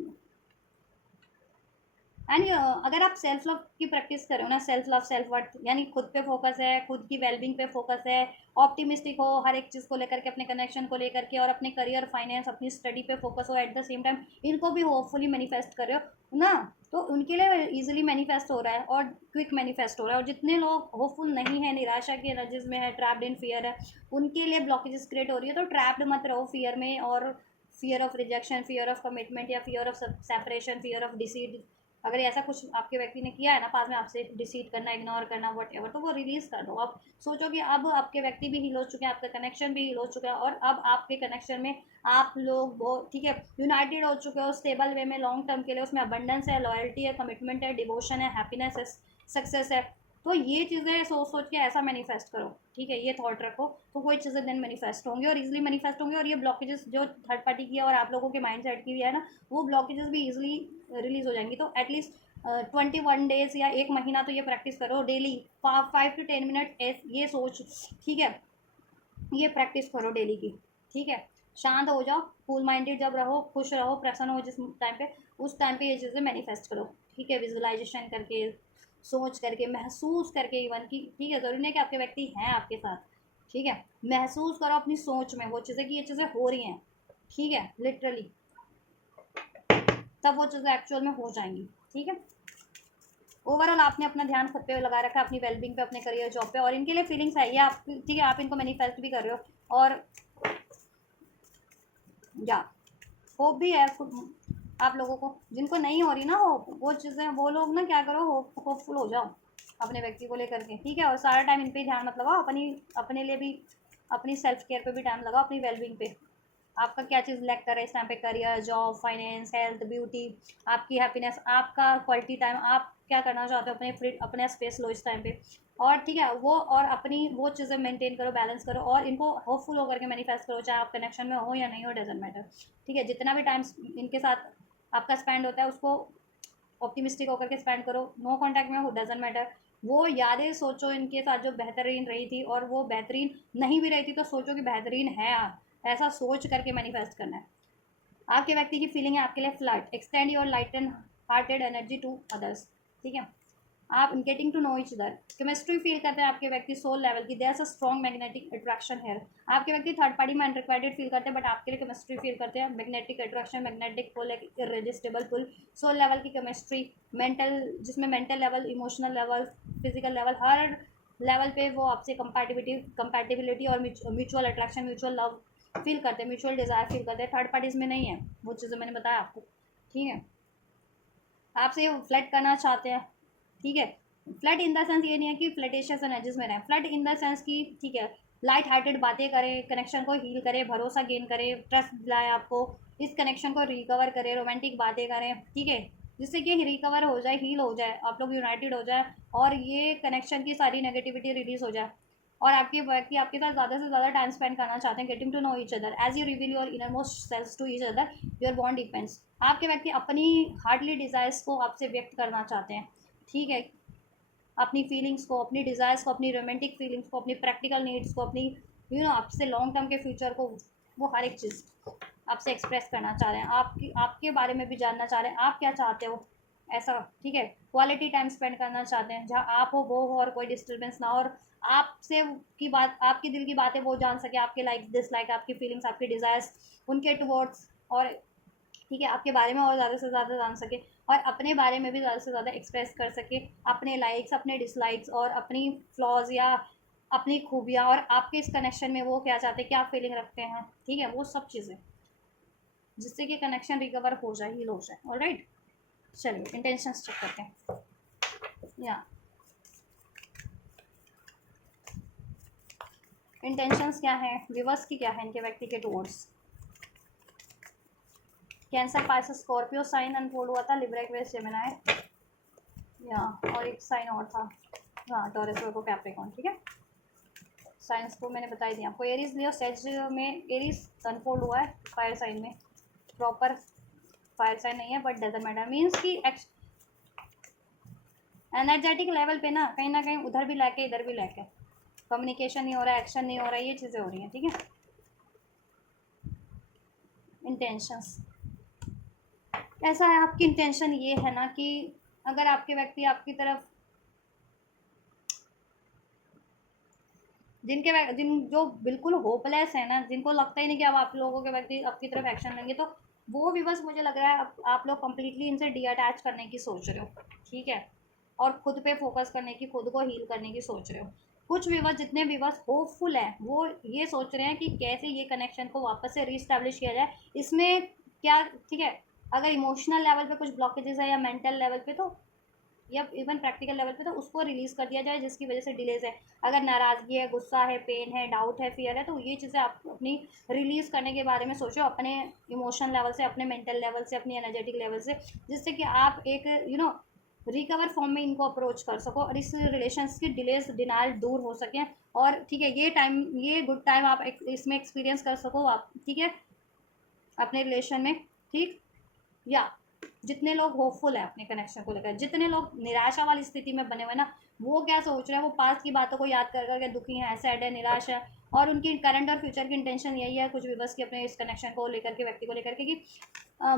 एंड अगर आप सेल्फ लव की प्रैक्टिस कर रहे हो ना, सेल्फ लव सेल्फ वर्थ, यानी खुद पे फोकस है, खुद की वेलबिंग पे फोकस है, ऑप्टिमिस्टिक हो हर एक चीज़ को लेकर के, अपने कनेक्शन को लेकर के, और अपने करियर, फाइनेंस, अपनी स्टडी पे फोकस हो, एट द सेम टाइम इनको भी होपफुली मैनिफेस्ट कर रहे हो ना, तो उनके लिए इजीली मैनिफेस्ट हो रहा है और क्विक मैनिफेस्ट हो रहा है। और जितने लोग होपफुल नहीं है, निराशा की एनर्जीज में है, ट्रैप्ड इन फियर है, उनके लिए ब्लॉकेजेस क्रिएट हो रही है। तो ट्रैप्ड मत रहो फियर में, और fear of rejection, fear of commitment, या fear of separation, fear of deceit, अगर ऐसा कुछ आपके व्यक्ति ने किया है ना पास में, आपसे डिसीड करना, इग्नोर करना, वट एवर, तो वो रिलीज कर दो। अब सोचो कि अब आपके व्यक्ति भी हील हो चुके हैं, आपका कनेक्शन भी हील हो चुका है, और अब आपके कनेक्शन में आप लोग बहुत ठीक है यूनाइटेड हो चुके हो स्टेबल वे में, लॉन्ग टर्म के लिए। उसमें अबंडेंस है, लॉयल्टी है, कमिटमेंट है, डिवोशन है, हैप्पीनेस है, सक्सेस है। तो ये चीज़ें सोच सोच के ऐसा मैनिफेस्ट करो, ठीक है, ये थॉट रखो, तो कोई चीज़ें देन मैनिफेस्ट होंगी और इजीली मैनिफेस्ट होंगी। और ये ब्लॉकेजेस जो थर्ड पार्टी की है और आप लोगों के माइंड सेट की भी है ना, वो ब्लॉकेजेस भी इजीली रिलीज हो जाएंगी। तो एटलीस्ट 21 डेज या 1 महीना तो ये प्रैक्टिस करो डेली, 5 to 10 मिनट ये सोच, ठीक है, ये प्रैक्टिस करो डेली की, ठीक है। शांत हो जाओ, कूल माइंडेड जब रहो, खुश रहो, प्रसन्न हो जिस टाइम पे, उस टाइम पे ये चीज़ें मैनिफेस्ट करो, ठीक है, विजुअलाइजेशन करके, सोच करके, महसूस करके, इवन की, ठीक है, ज़रूरी नहीं कि आपके व्यक्ति हैं आपके साथ, ठीक है, महसूस करो अपनी सोच में वो चीज़ें कि ये चीज़ें हो रही हैं, ठीक है, लिटरली, तब वो चीज़ें एक्चुअल में हो जाएंगी, ठीक है। ओवरऑल आपने अपना ध्यान खुद पे लगा रखा है, अपनी वेलबिंग पे, अपने करियर, जॉब पे, और इनके लिए फीलिंग्स है ये आप, ठीक है, आप इनको मैनिफेस्ट भी कर रहे हो, और या होप भी है आप लोगों को। जिनको नहीं हो रही ना होप, वो चीज़ें, वो लोग ना क्या करो, होपफुल हो जाओ अपने व्यक्ति को लेकर के, ठीक है। और सारा टाइम इन पे ही ध्यान मत लगाओ, अपने लिए भी, अपनी सेल्फ केयर पे भी टाइम लगाओ, अपनी वेलबिंग पे। आपका क्या चीज़ लैक कर रहा है इस टाइम पे, career, job, finance, health, beauty, आपकी हैप्पीनेस, आपका क्वालिटी टाइम, आप क्या करना चाहते हो, अपने फ्री, अपना स्पेस लो इस टाइम पे, और ठीक है वो, और अपनी वो चीज़ें मेंटेन करो, बैलेंस करो, और इनको होपफुल होकर के मैनिफेस्ट करो, चाहे आप कनेक्शन में हो या नहीं हो, डजेंट मैटर, ठीक है। जितना भी टाइम इनके साथ आपका स्पेंड होता है, उसको ऑप्टिमिस्टिक होकर के स्पेंड करो, नो कॉन्टैक्ट में हो, डजेंट मैटर। वो यादें सोचो इनके साथ जो बेहतरीन रही थी, और वो बेहतरीन नहीं भी रही थी तो सोचो कि बेहतरीन है, ऐसा सोच करके मैनिफेस्ट करना है। आपके व्यक्ति की फीलिंग है आपके लिए flood, extend your light and hearted energy to others, ठीक है। आप getting to know each other, chemistry feel करते हैं आपके व्यक्ति सोल लेवल की, there is a strong magnetic attraction है। आपके व्यक्ति थर्ड पार्टी में अनरिक्वायर्ड फील करते हैं, बट आपके लिए केमिस्ट्री फील करते हैं, magnetic attraction, magnetic pull, irresistible pull, soul level की केमिस्ट्री, मेंटल, जिसमें mental level, emotional level, physical level, हर लेवल पे वो आपसे कंपैटिबिलिटी और mutual attraction, mutual love feel करते हैं, म्यूचुअल डिज़ायर फील करते हैं। थर्ड पार्टीज में नहीं है वो चीज़ें, मैंने बताया आपको, ठीक है। आपसे फ्लर्ट करना चाहते हैं, ठीक है। फ्लर्ट इन द सेंस ये नहीं है कि फ्लर्टेशियस एनर्जीज में रहें, फ्लर्ट इन द सेंस की, ठीक है, लाइट हार्टेड बातें करें, कनेक्शन को हील करें, भरोसा गेन करें, ट्रस्ट दिलाए आपको, इस कनेक्शन को रिकवर करें, रोमांटिक बातें करें, ठीक है, जिससे कि रिकवर हो जाए, हील हो जाए, आप लोग यूनाइटेड हो जाए, और ये कनेक्शन की सारी नेगेटिविटी रिलीज हो जाए, और आपके व्यक्ति आपके साथ ज़्यादा से ज़्यादा टाइम स्पेंड करना चाहते हैं, getting to know each other, as you reveal your innermost selves to each other, your bond depends. आपके व्यक्ति अपनी हार्डली डिज़ायर्स को आपसे व्यक्त करना चाहते हैं, ठीक है, अपनी फीलिंग्स को, अपनी डिज़ायर्स को, अपनी रोमांटिक फीलिंग्स को, अपनी प्रैक्टिकल नीड्स को, अपनी आपसे लॉन्ग टर्म के फ्यूचर को, वो हर एक चीज़ आपसे एक्सप्रेस करना चाह रहे हैं, आपके बारे में भी जानना चाह रहे हैं, आप क्या चाहते हो, ऐसा, ठीक है। क्वालिटी टाइम स्पेंड करना चाहते हैं, जहाँ आप हो वो हो और कोई डिस्टर्बेंस ना हो, और आपसे की बात, आपकी दिल की बातें वो जान सके, आपके लाइक डिसलाइक, आपकी फीलिंग्स, आपकी डिज़ायर्स उनके टुवर्ड्स, और ठीक है, आपके बारे में और ज़्यादा से ज़्यादा जान सके, और अपने बारे में भी ज़्यादा से ज़्यादा एक्सप्रेस कर सके, अपने लाइक्स, अपने डिसलाइक्स, और अपनी फ्लॉज या अपनी खूबियाँ, और आपके इस कनेक्शन में वो क्या चाहते हैं, क्या फीलिंग रखते हैं, ठीक है, वो सब चीज़ें, जिससे कि कनेक्शन रिकवर हो जाए, हील हो जाए। ऑलराइट, चलिए इंटेंशंस चेक करते हैं। या इंटेंशंस क्या है, व्यूअर्स की क्या है इनके व्यक्ति के towards. Cancer, Pisces, Scorpio sign unfold हुआ था, लिब्रा, एक्वेरियस, जेमिनी, या और एक साइन और था, हाँ, टॉरस, वर्गो, कैप्रिकॉर्न, ठीक है। साइंस को मैंने बता ही दिया आपको। एरीज, लियो, सेज में एरीज अनफोल्ड हुआ है फायर साइन में, प्रॉपर फायर साइन नहीं है, बट डजंट मैटर, मीन्स कि एनर्जेटिक लेवल पे ना कहीं उधर भी लेके इधर भी लेके कम्युनिकेशन नहीं हो रहा है, एक्शन नहीं हो रहा है, ये चीज़ें हो रही हैं, ठीक है। इंटेंशंस ऐसा है, आपकी इंटेंशन ये है ना कि अगर आपके व्यक्ति आपकी तरफ जिन जो बिल्कुल होपलेस है ना, जिनको लगता ही नहीं कि अब आप लोगों के व्यक्ति आपकी तरफ एक्शन लेंगे, तो वो भी बस मुझे लग रहा है आप लोग कंप्लीटली इनसे डी अटैच करने की सोच रहे हो, ठीक है, और खुद पे फोकस करने की, खुद को हील करने की सोच रहे हो। कुछ व्यूवर्स, जितने व्यूवर्स होपफुल हैं, वो ये सोच रहे हैं कि कैसे ये कनेक्शन को वापस से रीस्टैब्लिश किया जाए। इसमें क्या, ठीक है, अगर इमोशनल लेवल पे कुछ ब्लॉकेजेस है या मेंटल लेवल पे, तो या इवन प्रैक्टिकल लेवल पे, तो उसको रिलीज कर दिया जाए जिसकी वजह से डिलेज है। अगर नाराज़गी है, गुस्सा है, पेन है, डाउट है, फियर है, तो ये चीज़ें आप अपनी रिलीज करने के बारे में सोचो, अपने इमोशन लेवल से, अपने मेंटल लेवल से, अपनी एनर्जेटिक लेवल से, जिससे कि आप एक रिकवर फॉर्म में इनको अप्रोच कर सको और इस रिलेशन की डिलेज, डिनाइल दूर हो सके। और ठीक है, ये गुड टाइम आप इसमें एक्सपीरियंस कर सको आप, ठीक है, अपने रिलेशन में, ठीक। या जितने लोग होपफुल है अपने कनेक्शन को लेकर, जितने लोग निराशा वाली स्थिति में बने हुए ना, वो क्या सोच रहे हैं, वो पास्ट की बातों को याद कर करके दुखी हैं, सैड है, निराश है, और उनकी करंट और फ्यूचर की इंटेंशन यही है कुछ भी बस कि अपने इस कनेक्शन को लेकर के, व्यक्ति को लेकर के, कि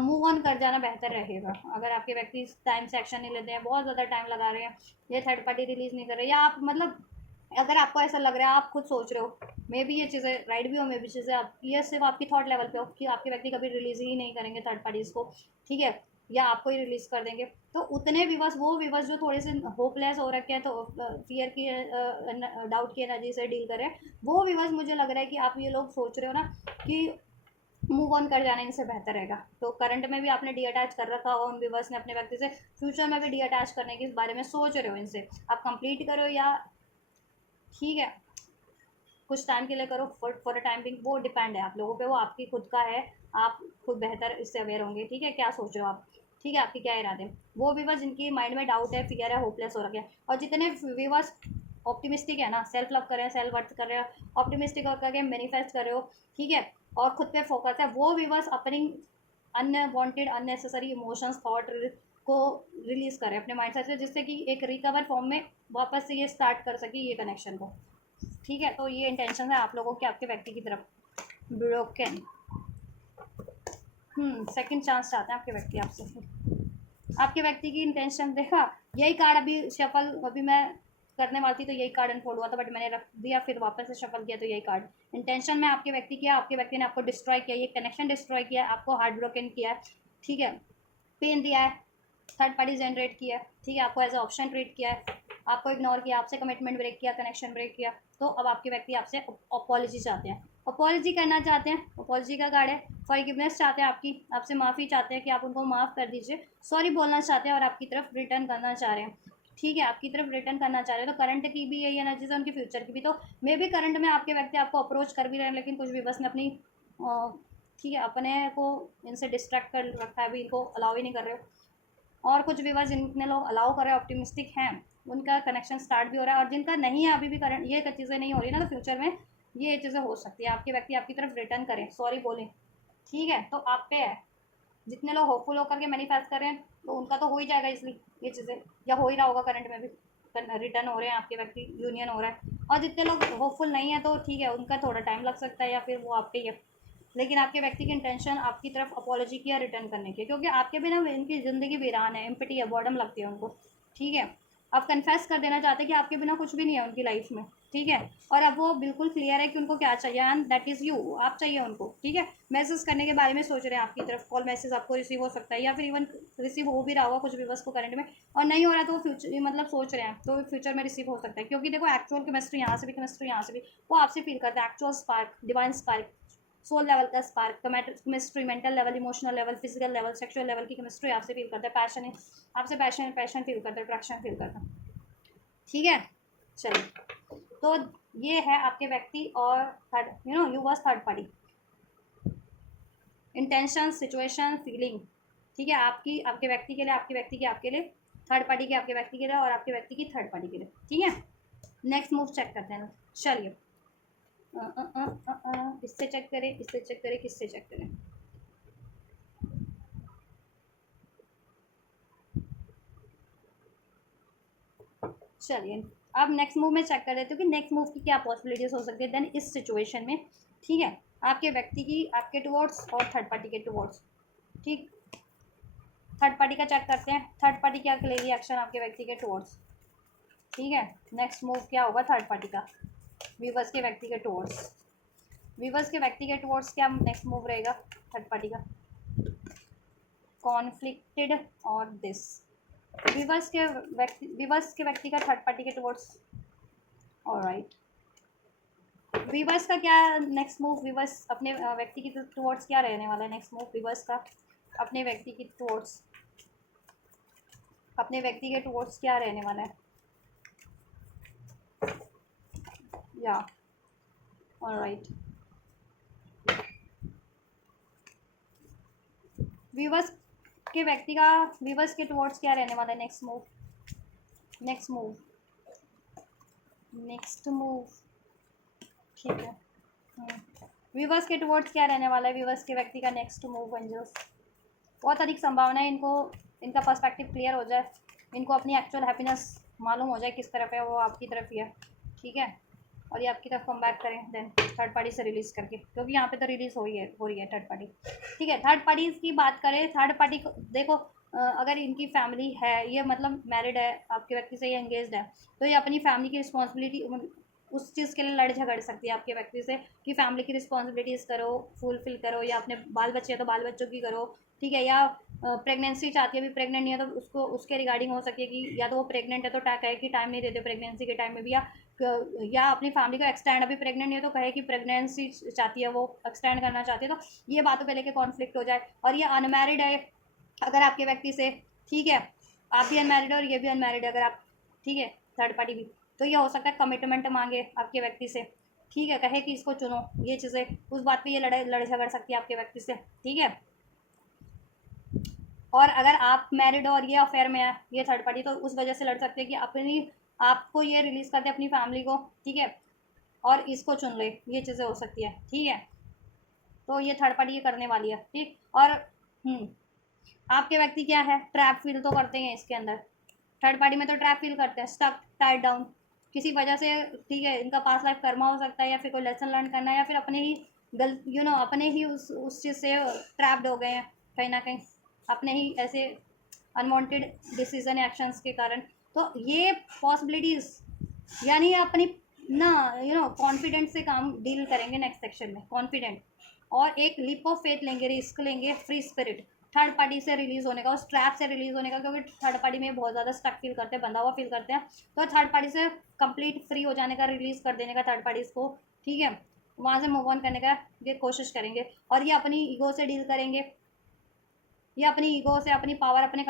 मूव ऑन कर जाना बेहतर रहेगा। अगर आपके व्यक्ति इस टाइम से एक्शन नहीं लेते हैं, बहुत ज़्यादा टाइम लगा रहे हैं, ये थर्ड पार्टी रिलीज नहीं कर रहे, या आप मतलब अगर आपको ऐसा लग रहा है, आप खुद सोच रहे हो, मे बी ये चीज़ें राइट भी हो, मे बी चीज़ें आप ये सिर्फ आपकी थॉट लेवल पे हो कि आपके व्यक्ति कभी रिलीज ही नहीं करेंगे थर्ड पार्टीज को, ठीक है, या आपको ही रिलीज कर देंगे, तो उतने व्यूवर्स, वो व्यूवर्स जो थोड़े से होपलेस हो रखे हैं, तो फियर की, डाउट की एनर्जी से डील करें, वो व्यूवर्स मुझे लग रहा है कि आप ये लोग सोच रहे हो ना कि मूव ऑन कर जाने से बेहतर रहेगा। तो करंट में भी आपने डी अटैच कर रखा हो उन व्यूवर्स ने अपने व्यक्ति से, फ्यूचर में भी डी अटैच करने के बारे में सोच रहे हो, इनसे आप कंप्लीट करो या ठीक है कुछ टाइम के लिए करो, फॉर अ टाइम बिंग, वो डिपेंड है आप लोगों पे, वो आपकी खुद का है, आप खुद बेहतर इससे अवेयर होंगे, ठीक है, क्या सोच रहे हो आप, ठीक है, आपके क्या इरादे हैं। वो व्यूवर्स जिनकी माइंड में डाउट है, फियर है, होपलेस हो रखे हैं, और जितने व्यूवर्स ऑप्टिमिस्टिक है ना, सेल्फ लव कर रहे हैं, सेल्फ वर्थ कर रहे हैं, ऑप्टिमिस्टिक होकर के मैनिफेस्ट कर रहे हो, ठीक है, और खुद पे फोकस है, वो व्यूवर्स अपनी अनवांटेड, अननेसेसरी इमोशंस, थॉट को रिलीज करें अपने माइंड से, जिससे कि एक रिकवर फॉर्म में वापस से ये स्टार्ट कर सके ये कनेक्शन को, ठीक है। तो ये इंटेंशन है आप लोगों के, आपके व्यक्ति की तरफ। ब्रोकन, सेकंड चांस चाहते हैं आपके व्यक्ति आपसे। आपके व्यक्ति की इंटेंशन देखा, यही कार्ड अभी शफल, अभी मैं करने वाली थी तो यही कार्ड अनफोल्ड हुआ था, बट मैंने रख दिया, फिर वापस से शफल किया तो यही कार्ड इंटेंशन में आपके व्यक्ति किया, आपके व्यक्ति ने आपको डिस्ट्रॉय किया, ये कनेक्शन डिस्ट्रॉय किया, आपको हार्ट ब्रोकन किया है, ठीक है, पेन दिया है, थर्ड पार्टी जनरेट किया, ठीक है, आपको एज ए ऑप्शन ट्रीट किया है, आपको इग्नोर किया, आपसे कमिटमेंट ब्रेक किया, कनेक्शन ब्रेक किया। तो अब आपके व्यक्ति आपसे अपॉलॉजी चाहते हैं, अपॉलॉजी करना चाहते हैं, अपॉलॉजी का कार्ड है, फॉरगिवनेस चाहते हैं आपकी, आपसे माफ़ी चाहते हैं कि आप उनको माफ़ कर दीजिए, सॉरी बोलना चाहते हैं और आपकी तरफ रिटर्न करना चाह रहे हैं, ठीक है, आपकी तरफ रिटर्न करना चाह रहे हैं। तो करंट की भी यही एनर्जी है, उनकी फ्यूचर की भी। तो मे भी करंट में आपके व्यक्ति आपको अप्रोच कर भी रहे हैं, लेकिन कुछ भी बस ने अपनी ठीक है अपने को इनसे डिस्ट्रैक्ट कर रखा है, अभी इनको अलाउ ही नहीं कर रहे हो। और कुछ व्यूवर्स जितने लोग अलाउ कर रहे हैं, ऑप्टिमिस्टिक हैं, उनका कनेक्शन स्टार्ट भी हो रहा है, और जिनका नहीं है अभी भी करंट, ये चीज़ें नहीं हो रही ना, तो फ्यूचर में ये चीज़ें हो सकती है, आपके व्यक्ति आपकी तरफ रिटर्न करें, सॉरी बोलें, ठीक है। तो आप पे है, जितने लोग होपफुल होकर के मैनिफेस्ट कर रहे हैं, तो उनका तो हो ही जाएगा इसलिए ये चीज़ें, या हो ही रहा होगा करंट में भी, रिटर्न हो रहे हैं आपके व्यक्ति, यूनियन हो रहा है। और जितने लोग होपफुल नहीं है, तो ठीक है, उनका थोड़ा टाइम लग सकता है, या फिर वो आप पे ही है, लेकिन आपके व्यक्ति की इंटेंशन आपकी तरफ अपॉलॉजी किया, रिटर्न करने की, क्योंकि आपके बिना इनकी ज़िंदगी वीरान है, एम्पटी है, बॉर्डम लगती है उनको, ठीक है। आप कन्फेस कर देना चाहते हैं कि आपके बिना कुछ भी नहीं है उनकी लाइफ में, ठीक है, और अब वो बिल्कुल क्लियर है कि उनको क्या चाहिए, एंड दैट इज़ यू, आप चाहिए उनको, ठीक है। मैसेज करने के बारे में सोच रहे हैं आपकी तरफ, कॉल मैसेज आपको रिसीव हो सकता है, या फिर इवन रिसीव हो भी रहा होगा कुछ भी बस को करंट में, और नहीं हो रहा तो वो फ्यूचर मतलब सोच रहे हैं, तो फ्यूचर में रिसीव हो सकता है, क्योंकि देखो एक्चुअल केमिस्ट्री यहाँ से भी, केमिस्ट्री यहाँ से भी, वो आपसे फील करते हैं, actual spark, divine spark, soul level का spark, chemistry, mental level, emotional level, physical level, sexual level की केमिस्ट्री आपसे फील करता है, पैशन आपसे पैशन फील करता है, अट्रैक्शन फील करता है, ठीक है। चलिए, तो ये है आपके व्यक्ति और third, you was third party, intention, situation, feeling, ठीक है, आपकी, आपके व्यक्ति के लिए, आपके व्यक्ति के आपके लिए, थर्ड पार्टी के आपके व्यक्ति के लिए, और आपके व्यक्ति की थर्ड पार्टी के लिए, ठीक है। नेक्स्ट मूव चेक करते हैं, चलिए, इससे चेक करें, इससे चेक करें, किससे चेक करें, चलिए अब नेक्स्ट मूव में चेक कर लेते हो कि नेक्स्ट मूव की क्या पॉसिबिलिटीज हो सकती है देन इस सिचुएशन में, ठीक है, आपके व्यक्ति की आपके टुवर्ड्स और थर्ड पार्टी के टुवर्ड्स, ठीक। थर्ड पार्टी का चेक करते हैं, थर्ड पार्टी क्या लेगी एक्शन आपके व्यक्ति के टुवर्ड्स। ठीक है, नेक्स्ट मूव क्या होगा थर्ड पार्टी का वीवर्स के व्यक्ति के टुवर्ड्स। वीवर्स के व्यक्ति के टुवर्ड्स क्या नेक्स्ट मूव रहेगा थर्ड पार्टी का, कॉन्फ्लिक्टेड और दिस। वीवर्स के व्यक्ति का थर्ड पार्टी के टुवर्ड्स। ऑलराइट, वीवर्स का क्या नेक्स्ट मूव, वीवर्स अपने व्यक्ति की टुवर्ड्स क्या रहने वाला है नेक्स्ट मूव वीवर्स का अपने व्यक्ति की टुवर्ड्स, अपने व्यक्ति के टुवर्ड्स क्या रहने वाला है। या ऑलराइट, वीवर्स के व्यक्ति का वीवर्स के टुवर्ड्स क्या रहने वाला है next move, next move, next move. ठीक है, वीवर्स के टुवर्ड्स क्या रहने वाला है वीवर्स के व्यक्ति का नेक्स्ट मूव एंजल्स। बहुत अधिक संभावना है इनको, इनका पर्सपेक्टिव क्लियर हो जाए, इनको अपनी एक्चुअल हैप्पीनेस मालूम हो जाए किस तरफ है, वो आपकी तरफ ही है। ठीक है, और ये आपकी तरफ कम बैक करें देन थर्ड पार्टी से रिलीज़ करके, क्योंकि यहाँ पे तो रिलीज़ हो रही है थर्ड पार्टी। ठीक है, थर्ड पार्टी की बात करें, थर्ड पार्टी को देखो, अगर इनकी फैमिली है, ये मतलब मैरिड है आपके व्यक्ति से, ये एंगेज्ड है, तो ये अपनी फैमिली की रिस्पॉन्सिबिलिटी उस चीज़ के लिए लड़ झगड़ सकती है आपके व्यक्ति से कि फैमिली की रिस्पॉन्सिबिलिटीज़ करो, फुलफिल करो, या अपने बाल बच्चे है तो बाल बच्चों की करो। ठीक है, या प्रेगनेंसी चाहती है, अभी प्रेग्नेंट नहीं है तो उसको उसके रिगार्डिंग हो सकती है कि या तो वो प्रेग्नेंट है तो कहे कि टाइम नहीं देते प्रेगनेंसी के टाइम में भी, या अपनी फैमिली को एक्सटेंड, अभी प्रेग्नेंट नहीं है तो कहे कि प्रेगनेंसी चाहती है, वो एक्सटेंड करना चाहती है, तो ये बातों पे लेके कॉन्फ्लिक्ट हो जाए। और ये अनमैरिड है अगर आपके व्यक्ति से, ठीक है, आप भी अनमैरिड है और ये भी अनमैरिड है अगर आप, ठीक है, थर्ड पार्टी भी, तो ये हो सकता है कमिटमेंट मांगे आपके व्यक्ति से। ठीक है, कहे कि इसको चुनो, ये चीज़ें उस बात पे ये लड़ झगड़ सकती है आपके व्यक्ति से। ठीक है, और अगर आप मैरिड हो और ये अफेयर में है ये थर्ड पार्टी, तो उस वजह से लड़ सकते हैं कि अपनी आपको ये रिलीज़ करते अपनी फैमिली को। ठीक है, और इसको चुन ले, ये चीज़ें हो सकती है। ठीक है, तो ये थर्ड पार्टी ये करने वाली है। ठीक, और आपके व्यक्ति क्या है, ट्रैप फील तो करते हैं इसके अंदर, थर्ड पार्टी में तो ट्रैप फील करते हैं, स्टक, टाइड डाउन किसी वजह से। ठीक है, इनका पास लाइफ कर्मा हो सकता है, या फिर कोई लेसन लर्न करना है, या फिर अपने ही अपने ही उस चीज़ से ट्रैप्ड हो गए हैं कहीं ना कहीं, अपने ही ऐसे अनवांटेड डिसीजन एक्शंस के कारण। तो ये पॉसिबिलिटीज़, यानी अपनी ना कॉन्फिडेंट से काम डील करेंगे नेक्स्ट सेक्शन में, कॉन्फिडेंट, और एक लीप ऑफ फेथ लेंगे, रिस्क लेंगे, फ्री स्पिरिट थर्ड पार्टी से रिलीज़ होने का, उस ट्रैप से रिलीज़ होने का, क्योंकि थर्ड पार्टी में बहुत ज़्यादा स्टक फील करते हैं, बंधा हुआ फील करते हैं, तो थर्ड पार्टी से कंप्लीट फ्री हो जाने का, रिलीज़ कर देने का थर्ड पार्टीज़ को। ठीक है, वहाँ से मूव ऑन करने का ये कोशिश करेंगे, और ये अपनी ईगो से डील करेंगे, ये अपनी ईगो से अपनी पावर, अपना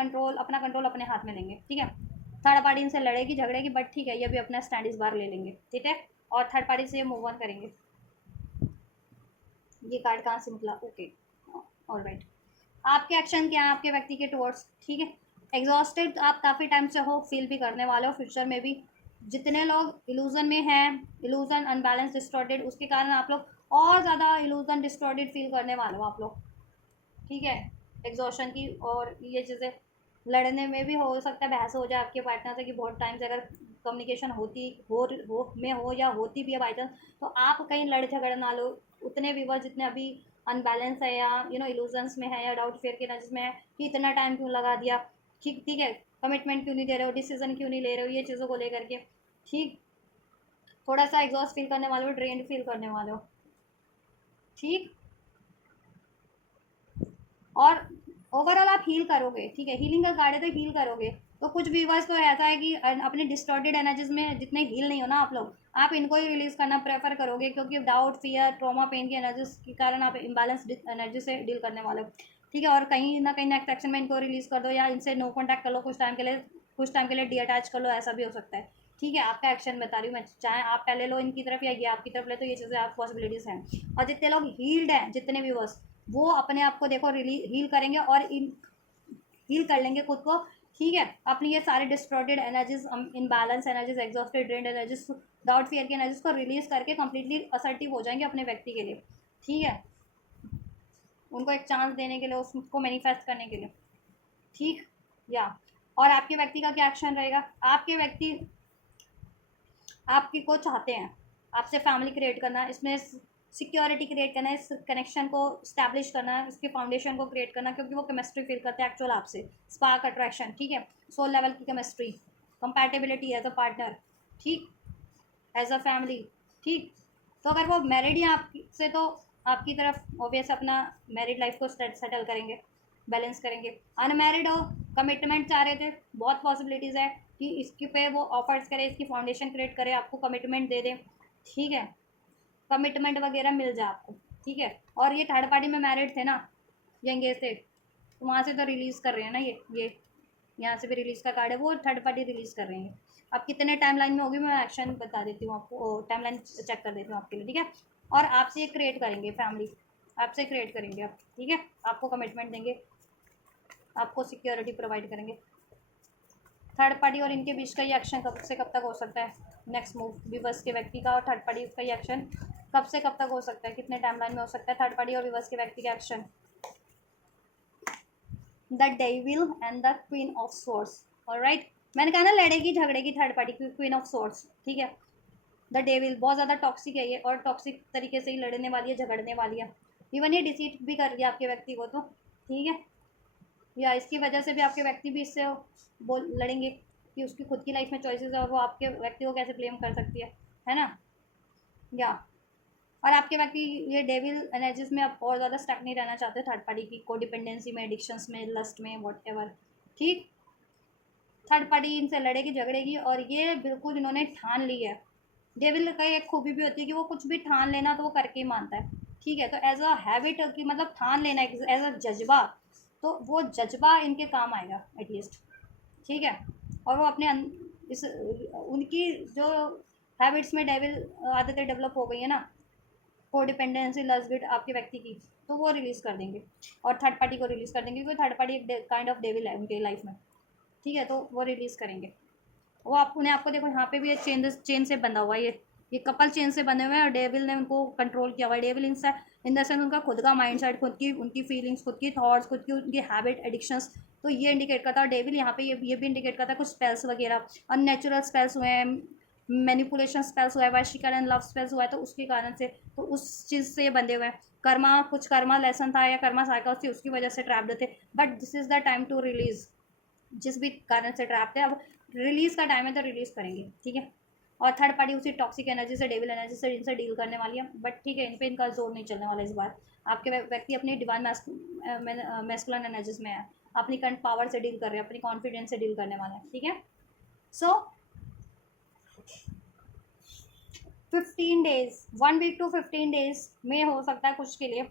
कंट्रोल अपने हाथ में लेंगे। ठीक है, थर्ड पार्टी इनसे लड़ेगी झगड़ेगी, बट ठीक है, ये भी अपना स्टैंड इस बार ले लेंगे। ठीक है, और थर्ड पार्टी से ये मूव ऑन करेंगे। ये कार्ड कहाँ से निकला, ओके, ऑलराइट। आपके एक्शन क्या है आपके व्यक्ति के टुवर्ड्स। ठीक है, एग्जॉस्टेड आप काफ़ी टाइम से हो, फील भी करने वाले हो फ्यूचर में भी। जितने लोग इल्यूजन में हैं, इल्यूजन अनबैलेंस डिस्टॉर्टेड, उसके कारण आप लोग और ज़्यादा इल्यूजन डिस्टॉर्टेड फील करने वाले हो आप लोग। ठीक है, एग्जॉशन की, और ये चीज़ें लड़ने में भी हो सकता है बहस हो जाए आपके पार्टनर से, कि बहुत टाइम से अगर कम्युनिकेशन हो या होती भी है बाई चांस, तो आप कहीं लड़ झगड़ ना लो। उतने व्यूवर जितने अभी अनबैलेंस है, या इल्यूजन्स में है, या डाउट फेयर के नजर में है कि इतना टाइम क्यों लगा दिया, ठीक ठीक है, कमिटमेंट क्यों नहीं दे रहे हो, डिसीजन क्यों नहीं ले रहे हो, ये चीज़ों को लेकर के। ठीक, थोड़ा सा एग्जॉस्ट फील करने वाले हो, ड्रेन्ड फील करने वाले हो। ठीक, और ओवरऑल आप हील करोगे। ठीक है, हीलिंग का कार्ड है तो हील करोगे। तो कुछ व्यूवर्स तो ऐसा है कि अपने डिस्टॉर्टेड एनर्जीज में जितने हील नहीं हो ना आप लोग, आप इनको ही रिलीज करना प्रेफर करोगे, क्योंकि डाउट, फियर, ट्रॉमा, पेन की एनर्जीज के कारण आप इम्बैलेंस एनर्जी से डील करने वाले हो। ठीक है, और कहीं ना कहीं नेक्स्ट एक्शन में इनको रिलीज कर दो, या इनसे नो कॉन्टैक्ट कर लो कुछ टाइम के लिए डी अटैच कर लो, ऐसा भी हो सकता है। ठीक है, आपका एक्शन बता रही हूँ मैं, चाहे आप पहले लो इनकी तरफ या ये आपकी तरफ ले, तो ये चीज़ें आप पॉसिबिलिटीज़ हैं। और जितने लोग हील्ड हैं, जितने व्यूवर्स, वो अपने आप को देखो हील करेंगे और हील कर लेंगे खुद को। ठीक है, अपनी ये सारे distorted energies, imbalance energies, exhausted, drained energies, doubt fear की एनर्जीज को रिलीज करके कंप्लीटली असर्टिव हो जाएंगे अपने व्यक्ति के लिए। ठीक है, उनको एक चांस देने के लिए, उसको मैनिफेस्ट करने के लिए। ठीक, या और आपके व्यक्ति का क्या एक्शन रहेगा, आपके व्यक्ति आपकी को चाहते हैं आपसे फैमिली क्रिएट करना, इसमें सिक्योरिटी क्रिएट करना है, इस कनेक्शन को स्टैब्लिश करना है, इसके फाउंडेशन को क्रिएट करना, क्योंकि वो केमिस्ट्री फील करते हैं एक्चुअल आपसे, स्पार्क अट्रैक्शन, ठीक है, सोल लेवल की chemistry, compatibility as a partner, ठीक, एज अ फैमिली, ठीक। तो अगर वो मैरिड हैं आपसे तो आपकी तरफ ऑब्वियस अपना मैरिड लाइफ को सेटल करेंगे, बैलेंस करेंगे। अनमैरिड हो, कमिटमेंट चाह रहे थे, बहुत पॉसिबिलिटीज़ है कि इसके पे वो ऑफर्स करे, इसकी फाउंडेशन क्रिएट करे, आपको कमिटमेंट दे दे, ठीक है, कमिटमेंट वगैरह मिल जाए आपको, ठीक है। और ये थर्ड पार्टी में मैरिड थे ना, यंगेज थे, तो वहाँ से तो रिलीज़ कर रहे हैं ना, ये यहाँ से भी रिलीज़ का कार्ड है, वो थर्ड पार्टी रिलीज़ कर रहे हैं। अब कितने टाइम लाइन में होगी मैं एक्शन बता देती हूँ आपको, टाइम लाइन चेक कर देती हूँ आपके लिए, ठीक है। और आपसे ये क्रिएट करेंगे फैमिली, आपसे क्रिएट करेंगे आप, ठीक है, आपको कमिटमेंट देंगे, आपको सिक्योरिटी प्रोवाइड करेंगे। थर्ड पार्टी और इनके बीच का ये एक्शन कब से कब तक हो सकता है, नेक्स्ट मूव विवर्स के व्यक्ति का और थर्ड पार्टी का ये एक्शन कब से कब तक हो सकता है, कितने टाइम लाइन में हो सकता है थर्ड पार्टी और विवर्स के व्यक्ति का action. The devil and the queen of source, alright, मैंने कहा ना लड़ेगी झगड़ेगी थर्ड पार्टी की, क्वीन ऑफ सोर्स, ठीक है। द डेविल बहुत ज़्यादा टॉक्सिक है ये, और टॉक्सिक तरीके से ही लड़ने वाली है, झगड़ने वाली है, इवन ये डिसीट भी कर दिया आपके व्यक्ति को, तो ठीक है, या इसकी वजह से भी आपके व्यक्ति भी इससे बोल लड़ेंगे कि उसकी खुद की लाइफ में चॉइसेस है और वो आपके व्यक्ति को कैसे ब्लेम कर सकती है ना, या। और आपके व्यक्ति ये डेविल एनर्जीज में अब और ज़्यादा स्टक नहीं रहना चाहते थर्ड पार्टी की कोडिपेंडेंसी में, एडिक्शंस में, लस्ट में, वॉट एवर, ठीक। थर्ड पार्टी इनसे लड़ेगी झगड़ेगी, और ये बिल्कुल इन्होंने ठान ली है। डेविल का एक खूबी भी होती है कि वो कुछ भी ठान लेना तो वो करके ही मानता है, ठीक है। तो एज अ हैबिट की मतलब ठान लेना एज अ जज्बा, तो वो जज्बा इनके काम आएगा एटलीस्ट, ठीक है। और वो अपने इस उनकी जो हैबिट्स में डेविल आदतें डेवलप हो गई है ना, को डिपेंडेंसी लस्ट बिट आपके व्यक्ति की, तो वो रिलीज़ कर देंगे और थर्ड पार्टी को रिलीज़ कर देंगे, क्योंकि थर्ड पार्टी एक काइंड ऑफ डेविल है उनके लाइफ में, ठीक है। तो वो रिलीज़ करेंगे, वो आप उन्हें, आपको देखो यहाँ पे भी ये चेन से बंधा हुआ है, ये कपल चेन से बने हुए हैं और डेविल ने उनको कंट्रोल किया हुआ है। डेविल इन द सेंस उनका खुद का माइंड सेट, खुद की उनकी फीलिंग्स, खुद की थॉट्स, खुद की उनकी हैबिट, एडिक्शंस, तो ये इंडिकेट करता है। डेविल यहाँ पे ये भी इंडिकेट करता है कुछ स्पेल्स वगैरह, अननेचुरल स्पेल्स हुए हैं, मैनिपुलेशन स्पेल्स हुआ है, वशीकरण लव स्पेल्स हुआ है, तो उसके कारण से, तो उस चीज़ से ये बंधे हुए हैं। कर्मा, कुछ कर्मा लेसन था या कर्मा साइकिल थी, उसकी वजह से ट्रैप्ड थे, but this is the time to release, जिस भी कारण से ट्रैप थे अब रिलीज़ का टाइम है तो रिलीज़ करेंगे, ठीक है। और थर्ड पार्टी उसी टॉक्सिक एनर्जी से, डेविल एनर्जी से इनसे डील करने वाली है, बट ठीक है, इन पे इनका जोर नहीं चलने वाला इस बार। आपके व्यक्ति अपनी डिवाइन मैस्कुलिन एनर्जीज में है, अपनी कंट पावर से डील कर रहे हैं, अपनी कॉन्फिडेंस से डील करने वाले हैं, ठीक है। सो 15 डेज, 1 वीक टू 15 डेज में हो सकता है कुछ के लिए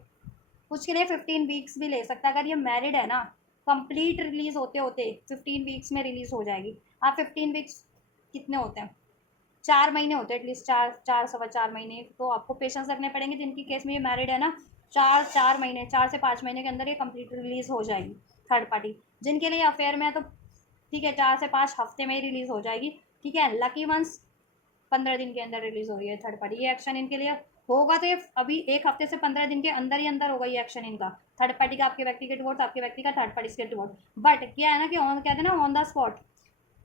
15 वीक्स भी ले सकता है। अगर ये मैरिड है ना, कंप्लीट रिलीज होते होते 15 वीक्स में रिलीज हो जाएगी। आप 15 वीक्स कितने होते हैं, 4 महीने होते हैं एटलीस्ट, 4 4 सवा 4 महीने, तो आपको पेशेंस रखने पड़ेंगे। जिनकी केस में ये मैरिड है ना, 4 4 महीने, 4 से 5 महीने के अंदर ये कंप्लीट रिलीज हो जाएगी थर्ड पार्टी। जिनके लिए अफेयर में है तो ठीक है, 4 से 5 हफ्ते में ही रिलीज हो जाएगी, ठीक है। लकी वंस 15 दिन के अंदर रिलीज हो रही है थर्ड पार्टी, ये एक्शन इनके लिए होगा तो ये अभी 1 हफ्ते से 15 दिन के अंदर ही अंदर होगा ये एक्शन इनका, थर्ड पार्टी का आपके व्यक्ति के डिवोर्स, आपके व्यक्ति का थर्ड पार्टी के डिवोर्स। बट क्या है ना कि कहते हैं ना ऑन द स्पॉट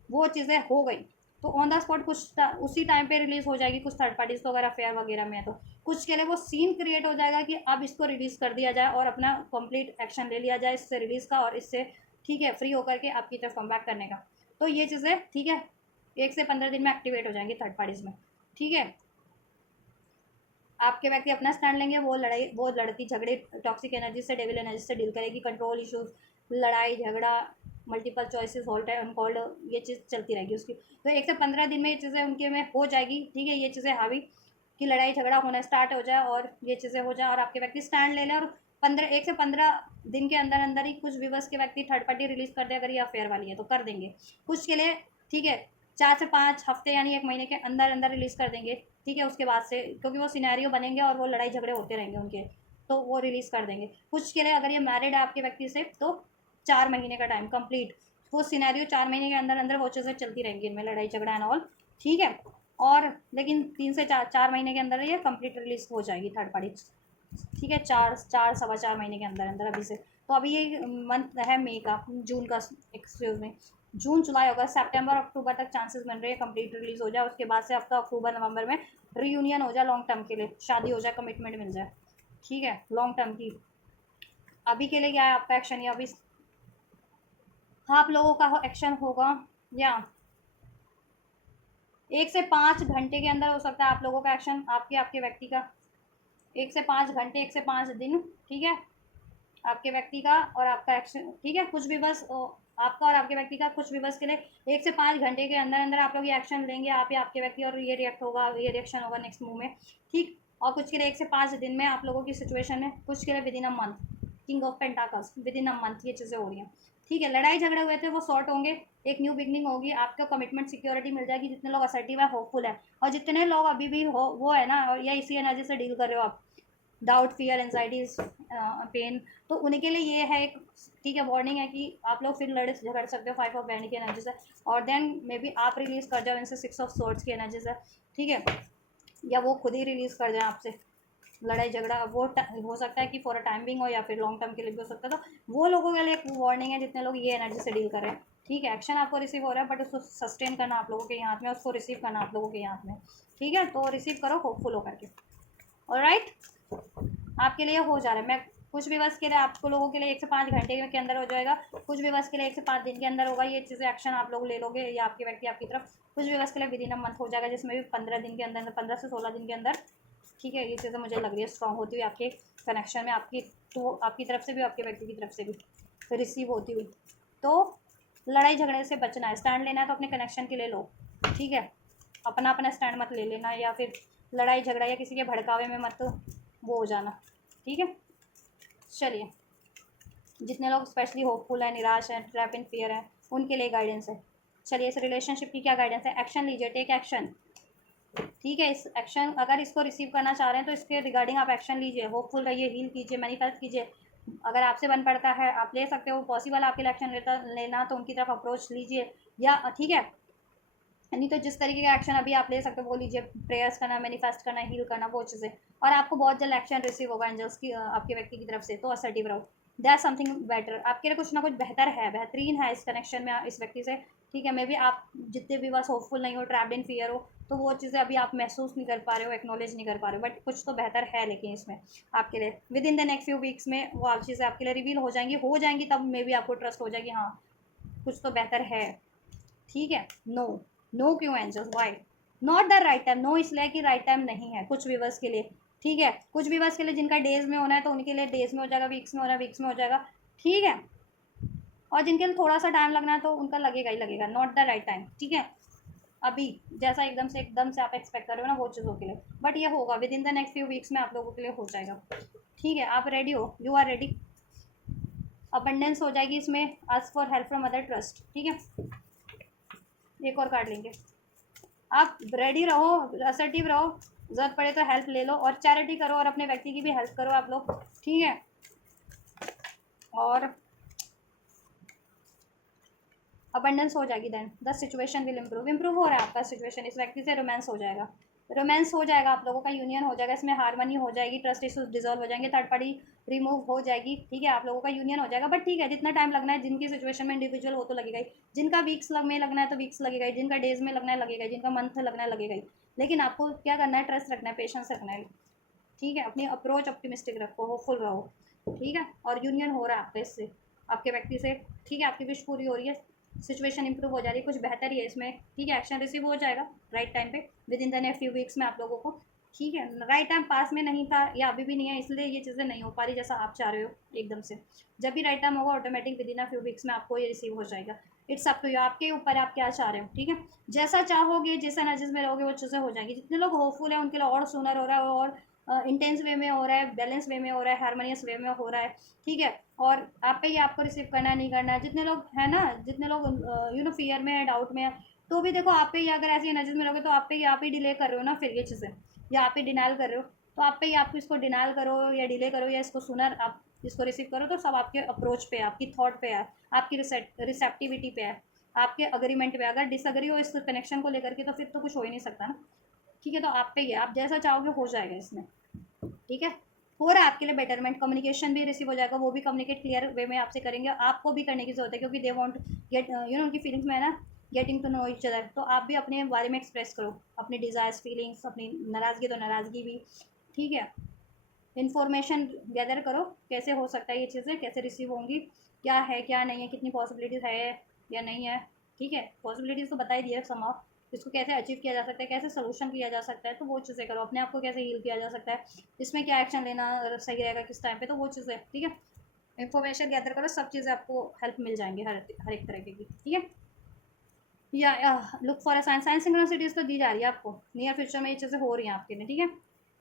वो चीज़ें हो गई, तो ऑन द स्पॉट कुछ उसी टाइम पे रिलीज हो जाएगी कुछ थर्ड पार्टीज, तो अगर अफेयर वगैरह में है तो कुछ के लिए वो सीन क्रिएट हो जाएगा कि अब इसको रिलीज कर दिया जाए और अपना कंप्लीट एक्शन ले लिया जाए इससे रिलीज का, और इससे ठीक है फ्री होकर के आपकी तरफ कम बैक करने का। तो ये चीज़ें ठीक है 1 से 15 दिन में एक्टिवेट हो जाएंगी थर्ड पार्टीज में, ठीक है। आपके व्यक्ति अपना स्टैंड लेंगे, वो लड़की झगड़े टॉक्सिक एनर्जी से, डेविल एनर्जी से डील करेगी, कंट्रोल इश्यूज, लड़ाई झगड़ा, मल्टीपल चॉइसेस, हॉल्ट अनकॉल्ड, ये चीज़ चलती रहेगी उसकी। तो 1 से 15 दिन में ये चीज़ें उनके में हो जाएगी, ठीक है। ये चीज़ें हावी कि लड़ाई झगड़ा होना स्टार्ट हो जाए और ये चीज़ें हो जाए और आपके व्यक्ति स्टैंड ले लें, और 1 से 15 दिन के अंदर अंदर ही कुछ व्यूवर्स के व्यक्ति थर्ड पार्टी रिलीज कर दे, अगर ये अफेयर वाली है तो कर देंगे कुछ के लिए, ठीक है। 4 से 5 हफ्ते यानी 1 महीने के अंदर अंदर रिलीज कर देंगे, ठीक है। उसके बाद से क्योंकि वो सिनेरियो बनेंगे और वो लड़ाई झगड़े होते रहेंगे उनके, तो वो रिलीज़ कर देंगे कुछ के लिए। अगर ये मैरिड है आपके व्यक्ति से तो 4 महीने का टाइम कंप्लीट, वो सिनेरियो 4 महीने के अंदर अंदर वो चीज़ें चलती रहेंगी इनमें, लड़ाई झगड़ा एंड ऑल, ठीक है। और लेकिन 3 से 4 महीने के अंदर ये कंप्लीट रिलीज हो जाएगी थर्ड पार्टी, ठीक है। 4 4 सवा 4 महीने के अंदर अंदर अभी से। तो अभी ये मंथ है मई का, जून का एक्सक्यूज में, जून जुलाई अगस्त सितंबर अक्टूबर तक चांसेस बन रहे हैं कंप्लीट रिलीज हो जाए। उसके बाद से आपका अक्टूबर नवंबर में रीयूनियन हो जाए, लॉन्ग टर्म के लिए शादी हो जाए, कमिटमेंट मिल जाए। ठीक है, लॉन्ग टर्म की। अभी के लिए क्या है आपका एक्शन, या अभी आप लोगों का एक्शन होगा या 1 से 5 घंटे के अंदर हो सकता है आप लोगों का एक्शन, आपके आपके व्यक्ति का 1 से 5 घंटे, 1 से 5 दिन। ठीक है, आपके व्यक्ति का और आपका एक्शन। ठीक है, कुछ भी बस आपका और आपके व्यक्ति का कुछ भी बस के लिए 1 से 5 घंटे के अंदर अंदर आप लोग ये एक्शन लेंगे, आप या आपके व्यक्ति, और ये रिएक्ट होगा, ये रिएक्शन होगा नेक्स्ट मूव में। ठीक, और कुछ के लिए 1 से 5 दिन में आप लोगों की सिचुएशन है, कुछ के लिए with in a month. King of pentacles, with in a month ये चीज़ें हो रही हैं। ठीक है, लड़ाई झगड़े हुए थे वो सॉर्ट होंगे, एक न्यू बिगनिंग होगी, आपको कमिटमेंट सिक्योरिटी मिल जाएगी। जितने लोग असर्टिव है, होपफुल है, और जितने लोग अभी भी हो वो है ना, और या इसी एनर्जी से डील कर रहे हो आप, डाउट, फियर, एंजाइटीज, पेन, तो उनके लिए ये है एक, ठीक है, वार्निंग है कि आप लोग फिर लड़ झगड़ सकते हो 5 ऑफ बैंड की एनर्जी से, और देन मे बी आप रिलीज कर जाओ इनसे 6 ऑफ सोर्ड्स की एनर्जी से। ठीक है, या वो खुद ही रिलीज कर जाए आपसे। लड़ाई झगड़ा वो हो सकता है कि फॉर अ टाइम बिंग हो, या फिर लॉन्ग टर्म के लिए भी हो सकता है। तो वो लोगों के लिए एक वार्निंग है जितने लोग ये एनर्जी से डील कर रहे हैं। ठीक है, एक्शन आपको रिसीव हो रहा है, बट उसको सस्टेन करना आप लोगों के हाथ में, उसको रिसीव करना आप लोगों के हाथ में। ठीक है, तो रिसीव करो होपफुल होकर के। ऑलराइट, आपके लिए हो जा रहा है। मैं कुछ भी बस के लिए आपको लोगों के लिए 1 से 5 घंटे के अंदर हो जाएगा, कुछ भी बस के लिए 1 से 5 दिन के अंदर होगा। ये चीज़ें एक्शन आप लोग ले लोगे, या आपके व्यक्ति आपकी तरफ, कुछ भी बस के लिए विद इन अ मंथ हो जाएगा, जिसमें भी 15 दिन के अंदर, 15 से 16 दिन के अंदर। ठीक है, ये चीज़ें मुझे लग रही है स्ट्रांग होती हुई आपके कनेक्शन में, आपकी तो आपकी तरफ से भी, आपके व्यक्ति की तरफ से भी रिसीव होती हुई। तो लड़ाई झगड़े से बचना है, स्टैंड लेना है तो अपने कनेक्शन के लिए लो। ठीक है, अपना अपना स्टैंड मत ले लेना, या फिर लड़ाई झगड़ा या किसी के भड़कावे में मत वो हो जाना। ठीक है, चलिए, जितने लोग स्पेशली होपफुल है, निराश है, ट्रैप इन फियर है, उनके लिए गाइडेंस है। चलिए, इस रिलेशनशिप की क्या गाइडेंस है? एक्शन लीजिए, टेक एक्शन। ठीक है, इस एक्शन अगर इसको रिसीव करना चाह रहे हैं तो इसके रिगार्डिंग आप एक्शन लीजिए, होपफुल रहिए, हील कीजिए, मैनिफेस्ट कीजिए। अगर आपसे बन पड़ता है आप ले सकते हो, पॉसिबल आपके लिए एक्शन लेना तो उनकी तरफ अप्रोच लीजिए, या ठीक है, नहीं तो जिस तरीके का एक्शन अभी आप ले सकते हो वो लीजिए, प्रेयर्स करना, मैनिफेस्ट करना, हील करना, वो चीज़ें। और आपको बहुत जल्द एक्शन रिसीव होगा एंजल्स की, आपके व्यक्ति की तरफ से। तो असर्टिव रहो, दैट समथिंग बेटर, आपके लिए कुछ ना कुछ बेहतर है, बेहतरीन है इस कनेक्शन में इस व्यक्ति से। ठीक है, मे बी आप जितने भी बस होपफुल नहीं हो, ट्रैप्ड इन फियर हो, तो वो चीज़ें अभी आप महसूस नहीं कर पा रहे हो, एक्नॉलेज नहीं कर पा रहे हो, बट कुछ तो बेहतर है लेकिन इसमें आपके लिए with in the next few weeks में वो आप चीज़ें आपके लिए रिवील हो जाएंगी, तब मे बी आपको ट्रस्ट हो जाएगी, हाँ कुछ तो बेहतर है। ठीक है, नो, नो क्यों angels, why not the right time? No इसलिए कि राइट टाइम नहीं है कुछ व्यूवर्स के लिए। ठीक है, कुछ व्यूवर्स के लिए जिनका डेज में होना है तो उनके लिए डेज में हो जाएगा, वीक्स में होना है वीक्स में हो जाएगा। ठीक है, और जिनके लिए थोड़ा सा टाइम लगना है तो उनका लगेगा ही लगेगा, नॉट द राइट टाइम। ठीक है, अभी जैसा एकदम से आप एक्सपेक्ट कर रहे हो ना वो चीज़ों के लिए, बट ये होगा with in the next few weeks में आप लोगों के लिए हो जाएगा। ठीक है, आप रेडी हो, यू आर रेडी, अबंडेंस हो जाएगी इसमें, ask for help from other trust. ठीक है, एक और कार्ड लेंगे, आप रेडी रहो, असर्टिव रहो, ज़रूरत पड़े तो हेल्प ले लो, और चैरिटी करो, और अपने व्यक्ति की भी हेल्प करो आप लोग। ठीक है, और अबंडेंस हो जाएगी, then the situation will improve हो रहा है आपका सिचुएशन, इस व्यक्ति से रोमांस हो जाएगा, रोमांस हो जाएगा, आप लोगों का यूनियन हो जाएगा, इसमें हारमनी हो जाएगी, ट्रस्ट इशूज डिजॉल्व हो जाएंगे, थर्ड पार्टी रिमूव हो जाएगी। ठीक है, आप लोगों का यूनियन हो जाएगा, बट ठीक है, जितना टाइम लगना है, जिनकी सिचुएशन में इंडिविजुअल हो तो लगेगा ही, जिनका वीक्स में लगना है तो वीक्स लगेगा ही, जिनका डेज में लगना है लगेगा ही, जिनका मंथ लगना है लगेगा ही। लेकिन आपको क्या करना है, ट्रस्ट रखना है, पेशेंस रखना है। ठीक है, अपनी अप्रोच ऑप्टिमिस्टिक रखो, होपफुल रहो। ठीक है, और यूनियन हो रहा है आपका इससे, आपके व्यक्ति से। ठीक है, आपकी विश पूरी हो रही है, सिचुएशन इंप्रूव हो जा रही है, कुछ बेहतर ही है इसमें। ठीक है, एक्शन रिसीव हो जाएगा राइट टाइम पे, with in the next few weeks में आप लोगों को। ठीक है, राइट टाइम पास में नहीं था या अभी भी नहीं है, इसलिए ये चीज़ें नहीं हो पा रही जैसा आप चाह रहे हो एकदम से। जब भी राइट टाइम होगा automatic with in a few weeks में आपको ये रिसीव हो जाएगा। इट्स अप टू यू, आपके ऊपर आप क्या चाह रहे हो। ठीक है, जैसा चाहोगे, जिस एनर्जीज में रहोगे वो चीज़ें हो जाएंगी। जितने लोग होपफुल हैं उनके लिए और सुनर हो रहा है, और इंटेंस वे में हो रहा है, बैलेंस वे में हो रहा है, हारमोनियस वे में हो रहा है। ठीक है, और आप पे ही आपको रिसीव करना है, नहीं करना है। जितने लोग हैं ना, जितने लोग फियर में है, डाउट में है, तो भी देखो आप पे ही अगर ऐसी एनर्जीज में रहोगे तो आप पे ही आप ही डिले कर रहे हो ना फिर ये चीज़ें, या आप ही डिनाइल कर रहे हो। तो आप पे ही आपको इसको डिनाइल करो या डिले करो या इसको सुनर आप इसको रिसीव करो, तो सब आपके अप्रोच पे है, आपकी थॉट पे है, आपकी रिसेप्टिविटी पे है, आपके अग्रीमेंट पे। अगर डिसअग्री हो इस कनेक्शन को लेकर के तो फिर तो कुछ हो ही नहीं सकता ना। ठीक है, तो आप पे ही है, आप जैसा चाहोगे हो जाएगा इसमें। ठीक है, हो रहा है आपके लिए बेटरमेंट, कम्युनिकेशन भी रिसीव हो जाएगा, वो भी कम्युनिकेट क्लियर वे में आपसे करेंगे, आपको भी करने की जरूरत है क्योंकि दे वांट गेट उनकी फीलिंग्स में है ना, getting to know each other. तो आप भी अपने बारे में एक्सप्रेस करो, अपनी डिज़ायर्स फीलिंग्स, अपनी नाराज़गी तो नाराज़गी भी, ठीक है। इन्फॉर्मेशन गैदर करो, कैसे हो सकता है ये चीज़ें, कैसे रिसीव होंगी, क्या है क्या नहीं है, कितनी पॉसिबिलिटीज़ है या नहीं है, ठीक है। पॉसिबिलिटीज़ तो बता ही दिए समाव, इसको कैसे अचीव किया जा सकता है, कैसे सोल्यूशन किया जा सकता है, तो वो चीज़ें करो। अपने आप को कैसे हील किया जा सकता है, इसमें क्या एक्शन लेना सही रहेगा किस टाइम पे, तो वो चीज़ें, ठीक है। इन्फॉर्मेशन गैदर करो, सब चीज़ें आपको हेल्प मिल जाएंगी हर एक तरीके की, ठीक है। या look for a science, science synchronicities तो दी जा रही है आपको, नियर फ्यूचर में ये चीज़ें हो रही हैं आपके लिए, ठीक है।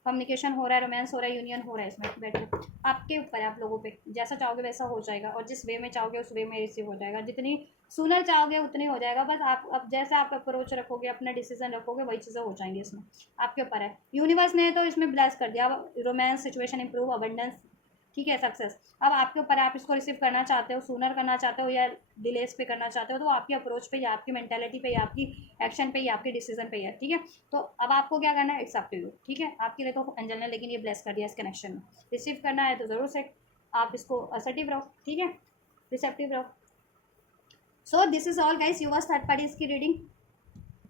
कम्युनिकेशन हो रहा है, रोमांस हो रहा है, यूनियन हो रहा है, इसमें बैठे आपके ऊपर है, आप लोगों पे जैसा चाहोगे वैसा हो जाएगा, और जिस वे में चाहोगे उस वे में रिसीव हो जाएगा, जितनी सूनर चाहोगे उतनी हो जाएगा। बस आप अब जैसे आप अप्रोच रखोगे, अपना डिसीजन रखोगे, वही चीज़ें हो जाएंगी, इसमें आपके ऊपर है। यूनिवर्स ने तो इसमें ब्लेस कर दिया, अब रोमांस सिचुएशन इंप्रूव, अबंडेंस, ठीक है, सक्सेस अब आपके ऊपर है, आप इसको रिसीव करना चाहते हो, सूनर करना चाहते हो या डिलेस पे करना चाहते हो, तो आपकी अप्रोच पे या आपकी मेंटेलिटी पे या आपकी एक्शन पे या आपके डिसीजन पे है, ठीक है। तो अब आपको क्या करना है, इट्स अप टू यू, ठीक है। आपके लिए तो एंजल ने लेकिन ये ब्लेस कर दिया इस कनेक्शन में, रिसीव करना है तो ज़रूर से आप इसको असर्टिव रहो, ठीक है, रिसेप्टिव रहो। So this is all guys, you was third parties की रीडिंग,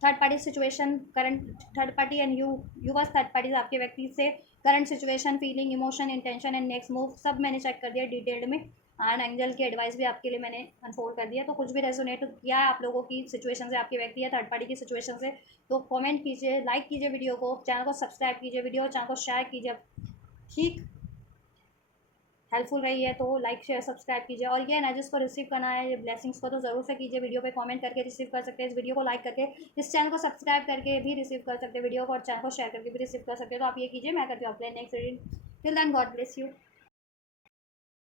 third party situation, current third party and you was third parties, आपके व्यक्ति से current situation, feeling, emotion, intention and next move सब मैंने चेक कर दिया डिटेल्ड में, एंड एंजल की एडवाइस भी आपके लिए मैंने अनफोल्ड कर दिया। तो कुछ भी रेजोनेट किया है आप लोगों की सिचुएशन से, आपके व्यक्ति या थर्ड पार्टी की सिचुएशन से, तो कमेंट कीजिए, लाइक कीजिए वीडियो को, चैनल को सब्सक्राइब कीजिए, वीडियो चैनल को शेयर कीजिए, ठीक, हेल्पफुल रही है तो लाइक शेयर सब्सक्राइब कीजिए। और ये ना जिसको रिसीव करना है ये ब्लेसिंग्स को, तो ज़रूर से कीजिए, वीडियो पे कमेंट करके रिसीव कर सकते हैं, इस वीडियो को लाइक करके, इस चैनल को सब्सक्राइब करके भी रिसीव कर सकते हैं वीडियो को, और चैनल को शेयर करके भी रिसीव कर सकते हैं। तो आप ये कीजिए, मैं करती हूँ अपने next reading. Till then God bless you.